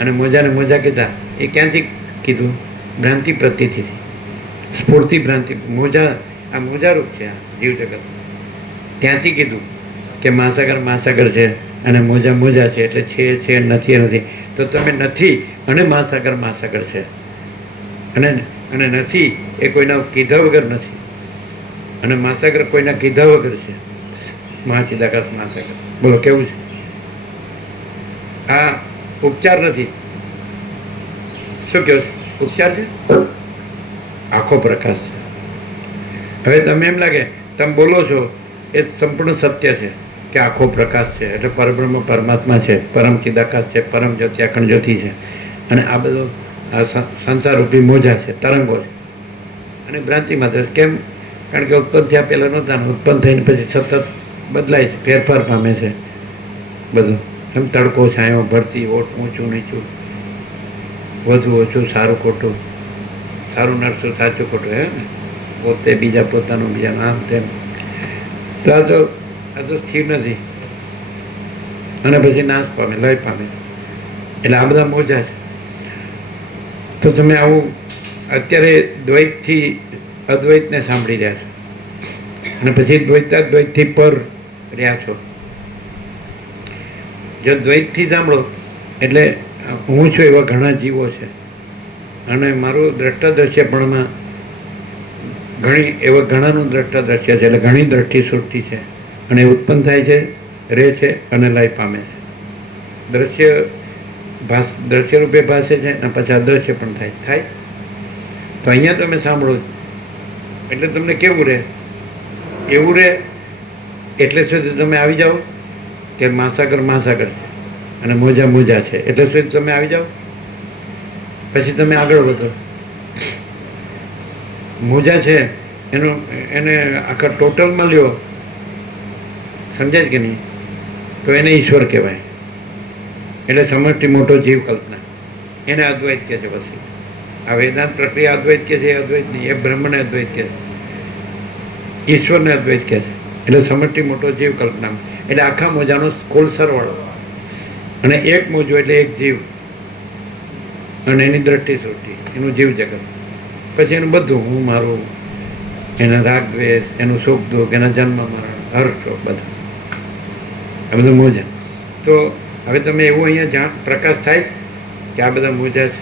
અને મોજાને મોજા કીધા, એ ક્યાંથી કીધું? ભ્રાંતિ પ્રતીતિ, સ્ફૂર્તિ ભ્રાંતિ. મોજા, આ મોજારૂપ છે આ જીવ જગત. ત્યાંથી કીધું કે મહાસાગર મહાસાગર છે અને મોજા મોજા છે, એટલે છે નથી નથી. તો તમે નથી અને મહાસાગર મહાસાગર છે, અને અને નથી એ કોઈના કીધા વગર નથી, અને મહાસાગર કોઈના કીધા વગર છે. મહાચિદાકાશ મહાસાગર. બોલો કેવું છે? આ ઉપચાર નથી. શું કહો છો? ઉપચાર છે, આખો પ્રકાશ છે. હવે તમે એમ લાગે તમે બોલો છો એ સંપૂર્ણ સત્ય છે કે આખો પ્રકાશ છે એટલે પરબ્રહ્મ પરમાત્મા છે, પરમ ચિદાકાશ છે, પરમ જ્યોતિ અખંડ જ્યોતિ છે, અને આ બધો આ સંસારરૂપી મોજા છે, તરંગો છે, અને ભ્રાંતિ માત્ર. કેમ? કારણ કે ઉત્પન્ન થયા પહેલાં નહોતા, ઉત્પન્ન થઈને પછી સતત બદલાય છે, ફેરફાર પામે છે બધું. એમ તડકો છાંયો, ભરતી ઓટ, ઊંચું નીચું, વધુ ઓછું, સારું ખોટું, સારું નરસું, સાચું ખોટું, હે ને? પોતે બીજા પોતાનું બીજાનું, આમ તેમ. તો આ તો સ્થિર નથી, અને પછી નાશ પામે, લય પામે. એટલે આ બધા મોજા છે. તો તમે આવું અત્યારે દ્વૈતથી અદ્વૈતને સાંભળી રહ્યા છો, અને પછી દ્વૈતથી પર રહ્યા છો. જો દ્વૈતથી સાંભળો એટલે હું છું એવા ઘણા જીવો છે, અને મારું દ્રષ્ટાદ્રશ્યપણમાં એવા ઘણાનું દ્રષ્ટાદ્રશ્ય છે, એટલે ઘણી દ્રષ્ટિ સૃષ્ટિ છે, અને એ ઉત્પન્ન થાય છે, રહે છે, અને લય પામે છે. દ્રશ્ય રૂપે ભાષે છે, અને પછી અદ્રશ્ય પણ થાય. તો અહીંયા તમે સાંભળો એટલે તમને કેવું રહે? એવું રહે એટલે સુધી તમે આવી જાઓ કે મહાસાગર મહાસાગર છે અને મોજા મોજા છે, એટલે સુધી તમે આવી જાઓ. પછી તમે આગળ વધો. મોજા છે એને આખા ટોટલમાં લ્યો, સમજાય કે નહીં? તો એને ઈશ્વર કહેવાય. એટલે સમષ્ટિ મોટો જીવ કલ્પના, એને અદ્વૈત કહે છે. પછી આ વેદાંત પ્રક્રિયા અદ્વૈત કહે છે, એ અદ્વૈત નહીં, એ બ્રહ્મને અદ્વૈત કહે છે, ઈશ્વરને અદ્વૈત કહે છે. એટલે સમષ્ટિ મોટો જીવ કલ્પના, એટલે આખા મોજાનો કુલ સરવાળો, અને એક મોજો એટલે એક જીવ, અને એની દ્રષ્ટિ સૃષ્ટિ, એનું જીવ જગત. પછી એનું બધું, હું મારું, એના રાગ દ્વેષ, એનું સુખ દુઃખ, એના જન્મ મરણ, હર્ષ, બધું આ બધું મોજા. તો હવે તમે એવું અહીંયા પ્રકાશ થાય કે આ બધા મોજા છે,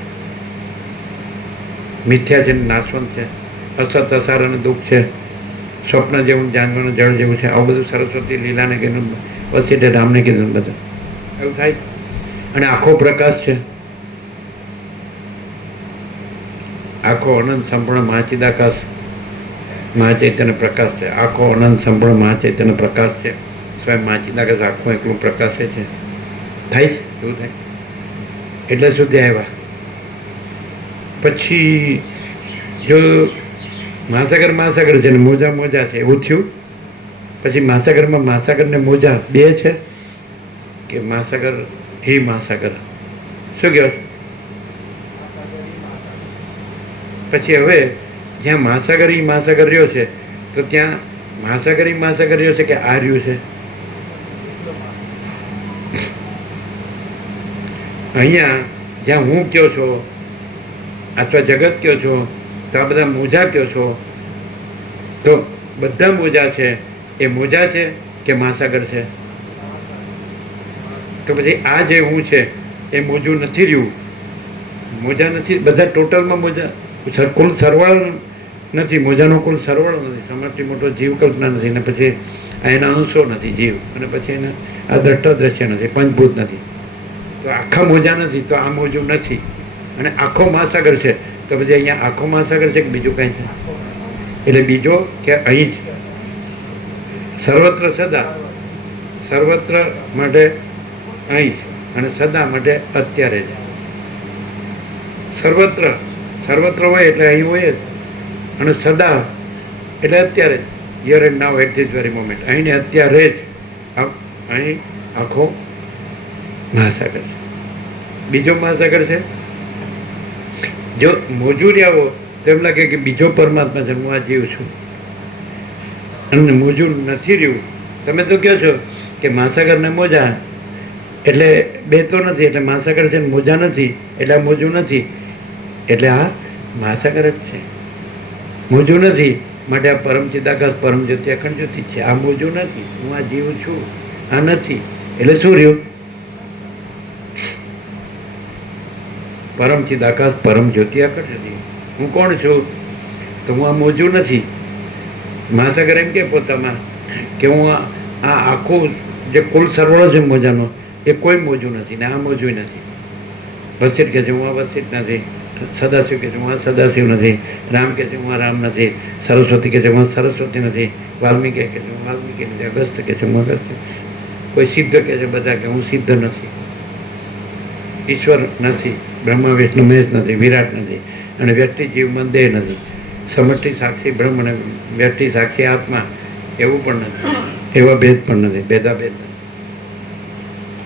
મિથ્યા છે, નાશવંત છે, અસત અસાર અને દુઃખ છે, સ્વપ્ન જેવું, જાનવાનું જળ જેવું છે. આવું બધું સરસ્વતી લીલાને કીધું, વસીતે રામને કીધું, બધું એવું થાય. અને આખો પ્રકાશ છે, આખો અનંત સંપૂર્ણ મહાચિદાકાશ મહાચૈતન્ય પ્રકાશ છે. આખો અનંત સંપૂર્ણ મહાચૈતન્ય પ્રકાશ છે. સ્વયં મહાચિદાકાશ આખું એકલું પ્રકાશે છે. થાય એવું થાય. એટલે સુધી આવ્યા. પછી જો મહાસાગર મહાસાગર છે ને મોજા મોજા છે એવું થયું. પછી મહાસાગરમાં મહાસાગર ને મોજા બે છે કે મહાસાગર હી મહાસાગર? શું કહેવાય? પછી હવે જ્યાં મહાસાગર ઈ મહાસાગર રહ્યો છે તો ત્યાં મહાસાગર ઈ મહાસાગર રહ્યો છે કે આ રહ્યું છે? અહીંયા જ્યાં હું કયો છો અથવા જગત કયો છો તો આ બધા મોજા કયો છો, તો બધા મોજા છે એ મોજા છે કે મહાસાગર છે? તો પછી આ જે હું છે એ મોજું નથી રહ્યું, મોજા નથી, બધા ટોટલમાં મોજા, કુલ સરવાળો નથી, મોજાનો કુલ સરવાળો નથી, સમષ્ટિ મોટો જીવ કલ્પના નથી, ને પછી એના અંશો નથી જીવ, અને પછી એને આ દ્રષ્ટા દ્રશ્ય નથી, પંચભૂત નથી, તો આખા મોજા નથી, તો આ મોજું નથી. અને આખો મહાસાગર છે તો પછી અહીંયા આખો મહાસાગર છે કે બીજું કંઈ છે? એટલે બીજો કે અહીં જ સર્વત્ર સદા, સર્વત્ર માટે અહીં જ, અને સદા માટે અત્યારે જ. સર્વત્ર સર્વત્ર હોય એટલે અહીં હોય જ, અને સદા એટલે અત્યારે જ, here and now at this very moment, અહીં ને અત્યારે જ. અહીં આખો મહાસાગર છે. બીજો મહાસાગર છે. જો મોજું આવો તો એમ લાગે કે બીજો પરમાત્મા છે, હું આ જીવ છું, અને મોજું નથી રહ્યું. તમે તો કહો છો કે મહાસાગર ને મોજા, એટલે બે તો નથી, એટલે મહાસાગર છે ને મોજા નથી, એટલે આ મોજું નથી, એટલે આ મહાસાગર જ છે. મોજું નથી માટે આ પરમ ચિદાકાશ પરમ જ્યોતિ અખંડ જ્યોતિ છે. આ મોજું નથી, હું આ જીવ છું, આ નથી, એટલે શું રહ્યું? પરમ ચિદાકાશ પરમ જ્યોતિ અખંડ જ્યોતિ. હું કોણ છું? તો હું આ મોજું નથી. મહાસાગર એમ કે પોતામાં કે હું આ આખું જે કુલ સરવાળો છે મોજાનો એ કોઈ મોજું નથી ને આ મોજું નથી. વસિત કે છે હું આ વસિત નથી, સદાશિવ કે છે હું આ સદાશિવ નથી, રામ કે છે હું આ રામ નથી, સરસ્વતી કે છે હું આ સરસ્વતી નથી, વાલ્મીકી કે છે હું વાલ્મીકી નથી, અગસ્ત્ય કે છે હું અગસ્ત્ય, કોઈ સિદ્ધ કે છે બધા કે હું સિદ્ધ નથી, ઈશ્વર નથી, બ્રહ્મા વિષ્ણુ મહેશ નથી, વિરાટ નથી, અને વ્યક્તિ જીવ મન દેહ નથી, સમષ્ટિ સાક્ષી બ્રહ્મ અને વ્યક્તિ સાક્ષી આત્મા એવું પણ નથી, એવા ભેદ પણ નથી, ભેદાભેદ નથી.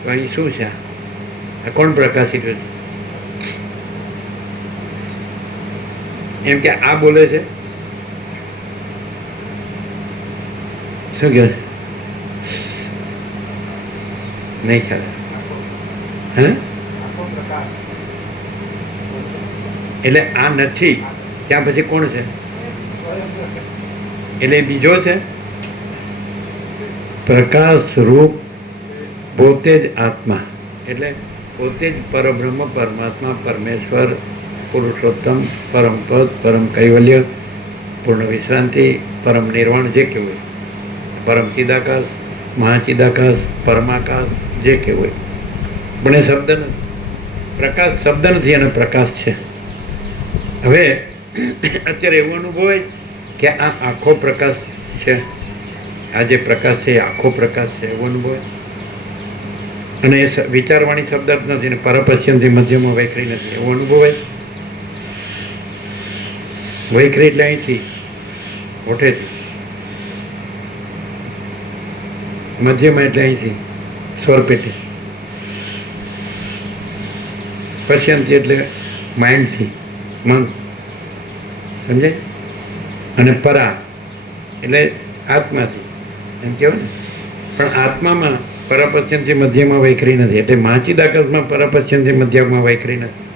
તો અહીં શું છે? આ કોણ પ્રકાશિત છે? એમ કે આ બોલે છે શું કહે નહીં ખ્યાલ? હે આખો પ્રકાશ એટલે આ નથી ત્યાં પછી કોણ છે? સ્વયં પ્રકાશ. એટલે બીજો છે પ્રકાશ રૂપ પોતે જ આત્મા, એટલે પોતે જ પરબ્રહ્મ પરમાત્મા પરમેશ્વર પુરુષોત્તમ પરમ પદ પરમ કૈવલ્ય પૂર્ણ વિશ્રાંતિ પરમ નિર્વાણ જે કહેવું હોય, પરમ ચિદાકાશ મહાચિદાકાશ પરમાકાશ જે કહેવું હોય, પણ એ શબ્દ નથી. પ્રકાશ શબ્દ નથી અને પ્રકાશ છે. હવે અત્યારે એવું અનુભવાય કે આ આખો પ્રકાશ છે, આ જે પ્રકાશ છે એ આખો પ્રકાશ છે એવું અનુભવાય. અને એ વિચારવાણી શબ્દ જ નથી ને પરપશ્યમથી મધ્યમાં વૈખરી નથી એવું અનુભવાય. વૈખરી એટલે અહીંથી ઓઠેથી, મધ્યમાં એટલે અહીંથી સ્વરપેટી, પશ્યંતી એટલે માઇન્ડથી મન, સમજાય? અને પરા એટલે આત્માથી એમ કહેવાય ને. પણ આત્મામાં પરાપશ્યંથી મધ્યમાં વૈખરી નથી, એટલે મહાચિદાકાશમાં પરાપશ્યંથી મધ્યમાં વૈખરી નથી.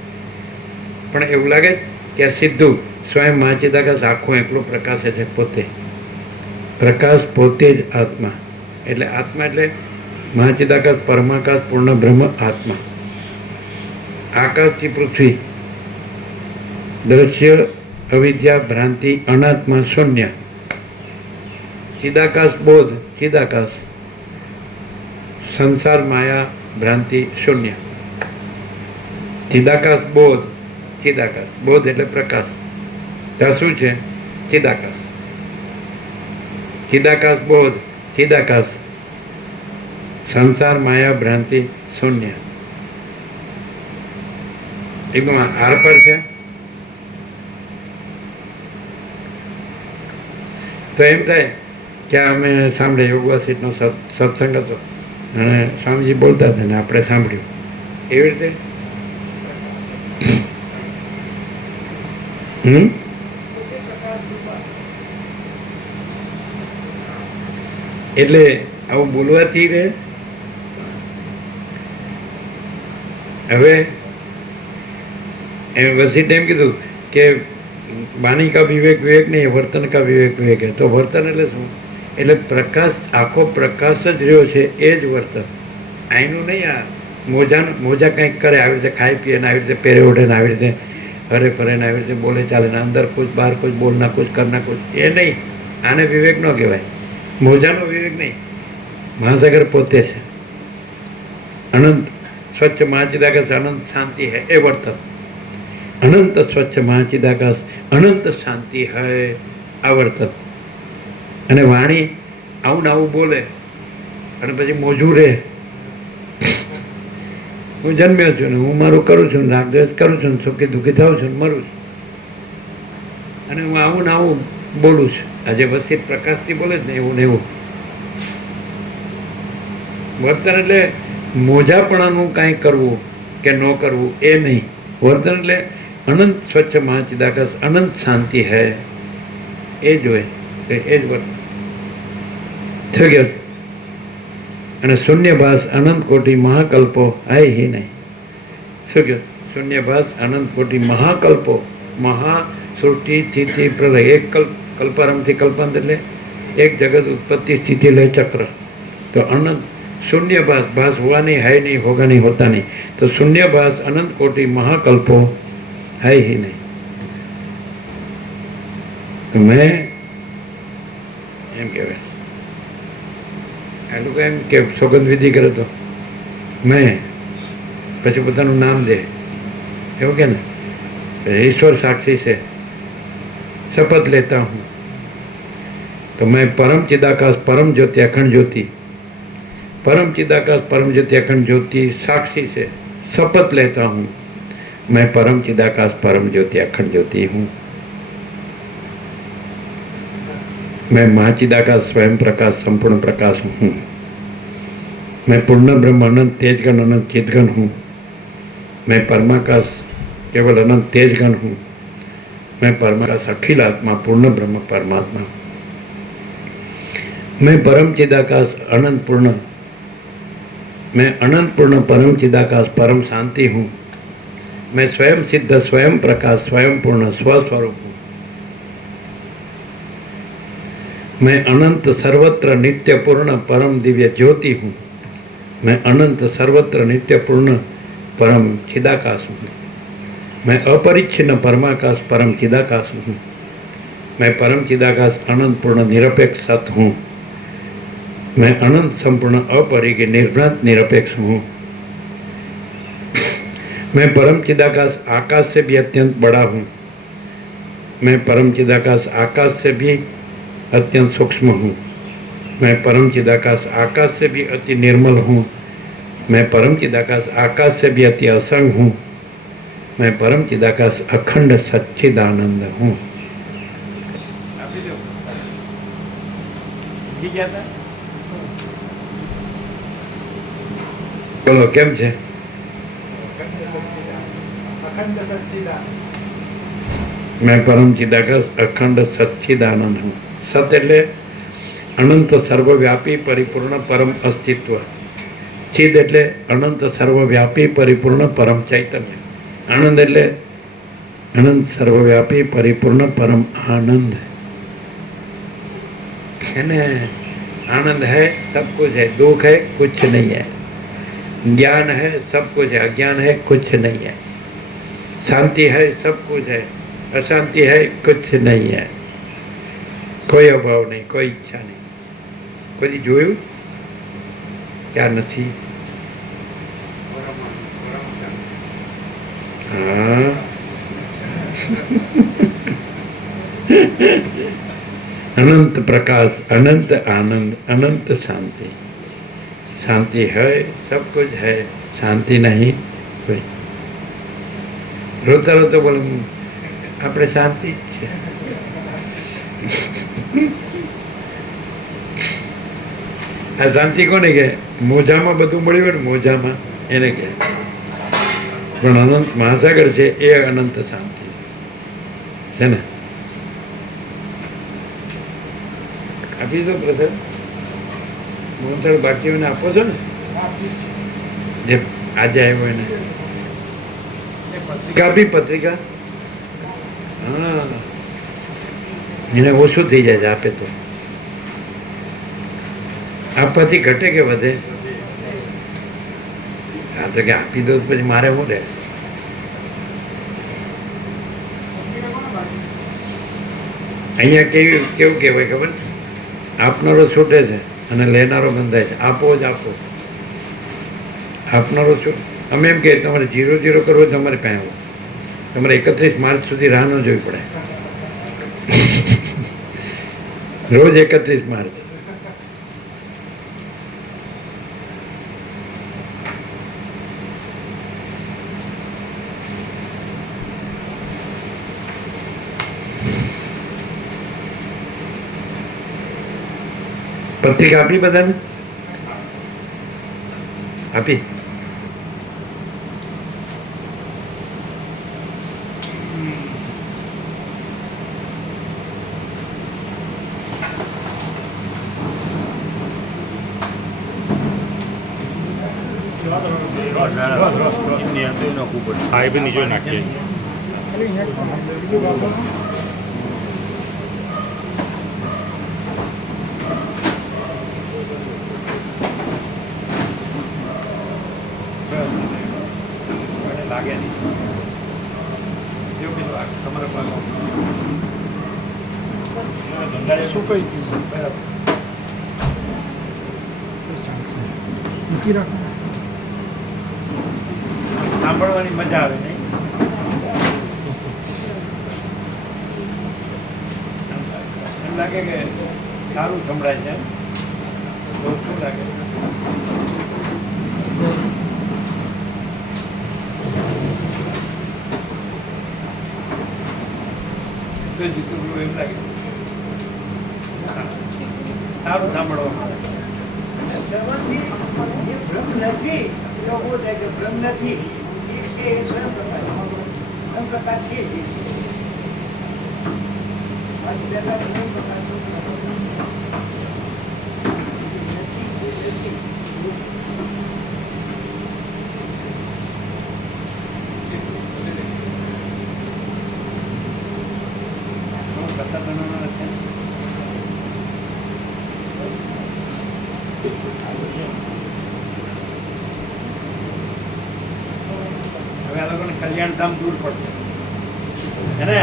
પણ એવું લાગે કે આ સીધું સ્વયં મહાચિદાકાશ આખું એકલું પ્રકાશે છે પોતે. પ્રકાશ પોતે જ આત્મા, એટલે આત્મા એટલે મહાચિદાકાશ પરમાકાશ પૂર્ણ બ્રહ્મ આત્મા. આકાશથી પૃથ્વી, દ્રશ્ય અવિદ્યા ભ્રાંતિ અનાત્મા શૂન્ય, ચિદાકાશ બોધ ચિદાકાશ, સંસાર માયા ભ્રાંતિ શૂન્ય. ચિદાકાશ બોધ, ચિદાકાશ બોધ એટલે પ્રકાશ, ત્યાં શું છે? ચિદાકાશ. ચિદાકાશ બોધ ચિદાકાશ, સંસાર માયા ભ્રાંતિ શૂન્ય. એકદમ આર પર છે. તો એમ થાય કે અમે સાંભળે યોગવાસીનો સત્સંગ હતો અને સ્વામીજી બોલતા હતા ને આપણે સાંભળ્યું એવી રીતે. એટલે આવું બોલવાથી રહે. હવે એમ વસીટ એમ કીધું કે વાણી કા વિવેક વિવેક નહીં, વર્તન કા વિવેક વિવેક. તો વર્તન એટલે શું? એટલે પ્રકાશ, આખો પ્રકાશ જ રહ્યો છે એ જ વર્તન. અહીંનું નહીં. આ મોજા કંઈક કરે, આવી રીતે ખાઈ પીએ ને આવી રીતે પહેરે ઓઢે ને આવી રીતે હરે ફરે ને આવી રીતે બોલે ચાલે ને અંદર કુછ બહાર કુછ બોલના કુછ કરના કુછ, એ નહીં. આને વિવેક ન કહેવાય, મોજાનો વિવેક નહીં. મહાસાગર પોતે છે અનંત સ્વચ્છ મહાચિદાકાશ, અનંત શાંતિ હૈ એ વર્તન. અનંત સ્વચ્છ મહાચિદાકાશ, અનંત શાંતિ હૈ આ વર્તન. અને વાણી આવું ને આવું બોલે અને પછી મોજું રહે. હું જન્મ્યો છું ને હું મારું કરું છું, રાગદ્વેષ કરું છું, સુખી દુઃખી થાઉં છું, મરું છું, અને હું આવું ને આવું બોલું છું. આજે વસિત પ્રકાશથી બોલે જ ને એવું ને એવું વર્તન. એટલે મોજાપણાનું કાંઈ કરવું કે ન કરવું એ નહીં. વર્તન એટલે અનંત સ્વચ્છ મહાચિદાકાશ, અનંત શાંતિ હૈ એ જોઈએ, એ જ વર્તન થઈ ગયો. અને શૂન્યભાસ અનંત કોટી મહાકલ્પો આય હી નહીં. શું કહ્યું? શૂન્યભાસ અનંત કોટી મહાકલ્પો, મહાસૃષ્ટિ સ્થિતિ પ્રલય, એક કલ્પારંભથી કલ્પાંત એટલે એક જગત ઉત્પત્તિ સ્થિતિ લય ચક્ર. તો અનંત શૂન્યભાસ, ભાસ हुआ नहीं है नहीं होगा नहीं होता नहीं. तो शून्यभास अनंत कोटि महाकल्पो है ही नहीं. તો મેં એમ કહેવાય આ લોકો એમ કે સોગંદ વિધિ કરે તો મેં પછી પોતાનું નામ દે એવું કે ને ईश्वर साक्षी से शपथ लेता हूँ तो मैं परम चिदाकाश परम ज्योति अखंड ज्योति परम चिदाकाश परम ज्योति अखंड ज्योति साक्षी से शपथ लेता हूँ मैं परम चिदाकाश परम ज्योति अखंड ज्योति हूँ। मैं महाचिदाकाश स्वयं प्रकाश संपूर्ण प्रकाश हूँ। मैं पूर्ण ब्रह्म अनंत तेजगण अनंत चिदगण हूँ। मैं परमाकाश केवल अनंत तेजगण हूँ। मैं परमाकाश अखिल आत्मा पूर्ण ब्रह्म परमात्मा हूँ। मैं परम चिदाकाश अनंत पूर्ण मैं अनंत पूर्ण परम चिदाकाश परम शांति हूँ। मैं स्वयं सिद्ध स्वयं प्रकाश स्वयं पूर्ण स्वस्वरूप हूँ। मैं अनंत सर्वत्र नित्य पूर्ण परम दिव्य ज्योति हूँ। मैं अनंत सर्वत्र नित्य पूर्ण परम चिदाकाश हूँ। मैं अपरिच्छिन्न परमाकाश परम चिदाकाश हूँ। मैं परम चिदाकाश अनंत पूर्ण निरपेक्ष सत हूँ। मैं अनंत संपूर्ण अपरिज्ञ निर्भ्रांत निरपेक्ष हूँ। मैं परम चिदाकाश आकाश से भी अत्यंत बड़ा हूँ। मैं परम चिदाकाश आकाश से भी अत्यंत सूक्ष्म हूँ। मैं परम चिदाकाश आकाश से भी अति निर्मल हूँ। मैं परम चिदाकाश आकाश से भी अति असंग हूँ। मैं परम चिदाकाश अखंड सच्चिदानंद हूँ। આપી દો સમજી ગયા હતા? બોલો કેમ છે? અખંડ સચ્ચિદાનંદ. मैं परम चिदाकाश अखंड सच्चिदानंद हूँ। सत એટલે અનંત સર્વવ્યાપી પરિપૂર્ણ પરમ અસ્તિત્વ. ચિદ એટલે અનંત સર્વવ્યાપી પરિપૂર્ણ પરમ ચૈતન્ય. આનંદ એટલે અનંત સર્વવ્યાપી પરિપૂર્ણ પરમ આનંદ. એને आनंद है सब कुछ है, दुख है कुछ नहीं है, ज्ञान है सब कुछ है, अज्ञान है कुछ नहीं है, शांति है सब कुछ है, अशांति है कुछ नहीं है, कोई अभाव नहीं, कोई इच्छा नहीं. કોઈ જોયું क्या નથી? हाँ अनंत प्रकाश अनंत आनंद अनंत शांति. शांति है सब कुछ है, शांति नहीं कोई. रोता रोता बोले આપણે શાંતિ જ છે. આ શાંતિ કોને કહે? મોજામાં બધું મળ્યું હોય ને મોજામાં એને કહે. પણ અનંત મહાસાગર છે એ અનંત શાંતિ છે ને. આપી દો પ્રસાદ. મોહનથાળ બાકીઓને આપો છો ને જે આજે આવ્યો એને કાપી પત્રિકા. હા એને ઓછું થઈ જાય છે આપે તો. આપવાથી ઘટે કે વધે? હા તો કે આપી દો પછી મારે શું રહે? અહીંયા કેવું કેવું કહેવાય ખબર? આપનારો છૂટે છે અને લેનારો બંધાય છે. આપો જ આપો. આપનારો છૂટ. અમે એમ કહીએ તમારે 0-0 કરવું હોય તમારે પાસે આવો. તમારે 31 માર્ચ સુધી રાહ ન જોવી પડે. રોજ 31 માર્ચ. પત્રિકા આપી બધાને? આપી. હા એ બી નીચે નાખીએ. લાગે નહીં એવું કીધું તમારા પાસે સુકાઈ ગયું બરાબર. તો ચાલશે મૂકી રાખો સાંભળવાની મજા આવે નહીં? એમ લાગે કે સારું સંભળાય છે. તો શું લાગે? તો જીતું એમ લાગે સારું સાંભળવામાં આવે. શ્રવણથી જે ભ્રમ નથી એવો બોધ થાય કે ભ્રમ નથી એ છે એ સ્વયં પ્રકાશ છે જ. આજ બેઠા સ્વયં પ્રકાશ નથી. કથા બનાવવાના છે. હવે આ લોકોને કલ્યાણધામ દૂર પડશે હે ને?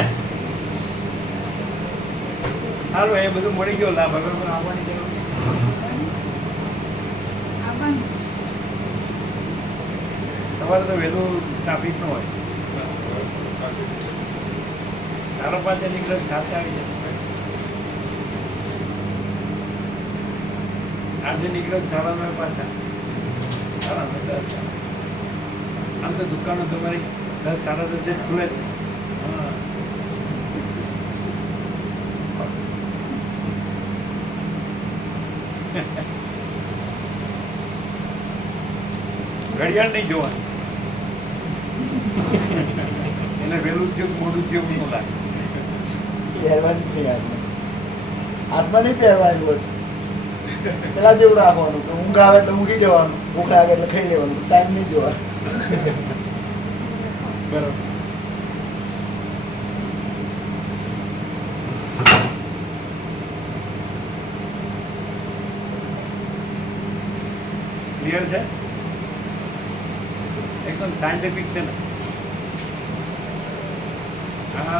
સારું, એ બધું મળી ગયો લાભ. હવે મને આવવાની જરૂર નથી. સવારે તો વહેલું ટ્રાફિક ન હોય. 4:05 નીકળે 7 આવી જશે. આજે નીકળે 9:30 પાછા. 9:30. આમ તો દુકાનો તમારી 10, 10:30 ખુલે જ. હા. ઘડિયાળ નહીં જોવાનું. એને વહેલું થયું મોડું થયું એવું ન લાગે. પહેરવાની નહીં હાથમાં નહીં પહેરવાની હોય પેલા જેવું રાખવાનું કે ઊંઘ આવે એટલે ઊંઘી જવાનું, ભૂખ લાગે એટલે ખાઈ લેવાનું, ટાઈમ નહીં જોવાનું. બરાબર. ક્લિયર છે? એકદમ સાયન્ટિફિક છે ને? આ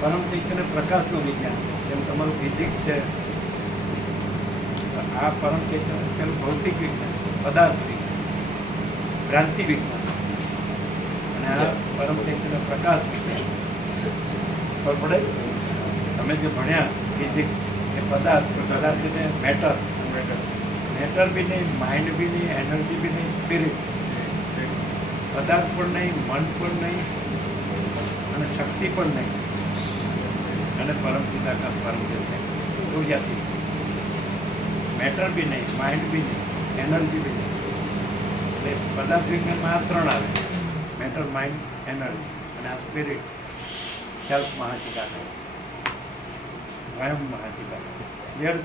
પરમ ચૈતન્ય પ્રકાશનું વિજ્ઞાન, જેમ તમારું ફિઝિક્સ છે. આ પરમ ચૈતન્ય પેલું ભૌતિક વિજ્ઞાન, પદાર્થ વિજ્ઞાન, ભ્રાંતિ વિજ્ઞાન, અને આ પરમ ચૈતન્ય પ્રકાશ વિજ્ઞાન. ખબર પડે? તમે જે ભણ્યા ફિઝિક્સ એ પદાર્થ એટલે મેટર. મેટર બી નહીં, માઇન્ડ બી નહીં, એનર્જી બી નહીં, સ્પિરિટ. પદાર્થ પણ નહીં, મન પણ નહીં, અને શક્તિ પણ નહીં, અને પરમ ચિદાકાર પરમ જે છે ઉર્જાથી. મેટર બી નહીં, માઇન્ડ બી નહીં, એનર્જી બી નહીં. એટલે પદાર્થ વિજ્ઞાનમાં આ 3 આવે: મેટર, માઇન્ડ, એનર્જી. અને આ સ્પિરિટ, સેલ્ફ મહાચિદાકાર, સ્વયં મહાચિદાકાર. ક્લિયર?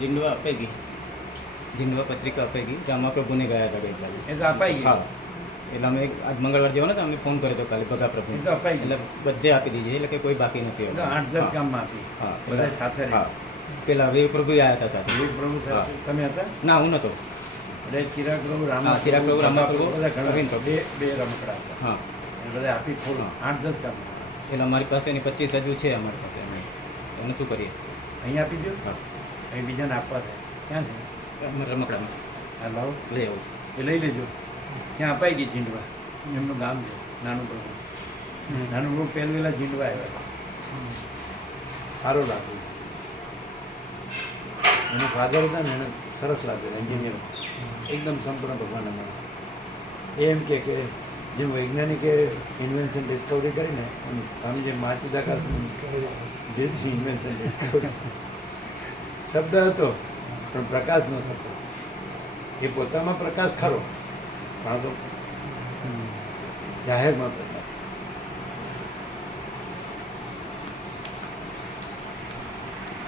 जिंडवा अपेगी, जिंडवा पत्रिका अपेगी रामा प्रभु ने गया था गई. એ તો અપાઈ ગયું. હા, એટલે અમે આજ મંગળવાર જેવો ને અમે ફોન કર્યો હતો કાલે ભગા પ્રભુ, એ તો અપાઈ એટલે ગયું. બધે આપી દીધી, એટલે કે કોઈ બાકી નથી. એ તો 8-10 ગામમાં હતી. હા, બધા સાથે હા, રહી. પેલા વીર પ્રભુ આવ્યા હતા સાથે. વીર પ્રભુ સાથે તમે હતા? ના, હું નતો. એટલે ચિરાગ પ્રભુ, રામા હા, ચિરાગ પ્રભુ, રામા પ્રભુ, બધા ઘણા પ્રવીણ પ્રભુ. બે રમકડા હતા. હા, એ બધા આપી થોડું હા. 8-10 ગામ. એટલે અમારી પાસે એની 25 હજુ છે અમારી પાસે. અમે શું કરીએ? અહીંયા આપી દો. હા, અહીં બીજાને આપવા થાય. ક્યાં છે? અમારા રમકડામાં આ લાવો, લઈ આવું છું. એ લઈ લેજો. ત્યાં અપાઈ ગઈ જીંડવા. એમનું ગામ છે નાનું પ્રભુ. નાનું પ્રભુ પહેલવેલા જીંડવા આવ્યા. સારું લાગ્યું. એનું ફાધર હતા ને એને સરસ લાગ્યું, એન્જિનિયર. એકદમ સંપૂર્ણ ભગવાન અમારા. એમ કે જેમ વૈજ્ઞાનિકે ઇન્વેન્શન ડિસ્કવરી કરીને આમ જે માચિદાકાર ઇન્વેન્શન ડિસ્કવરી શબ્દ હતો પણ પ્રકાશ ન થતો. એ પોતામાં પ્રકાશ ખરો, પણ આ તો જાહેરમાં પ્રકાશ.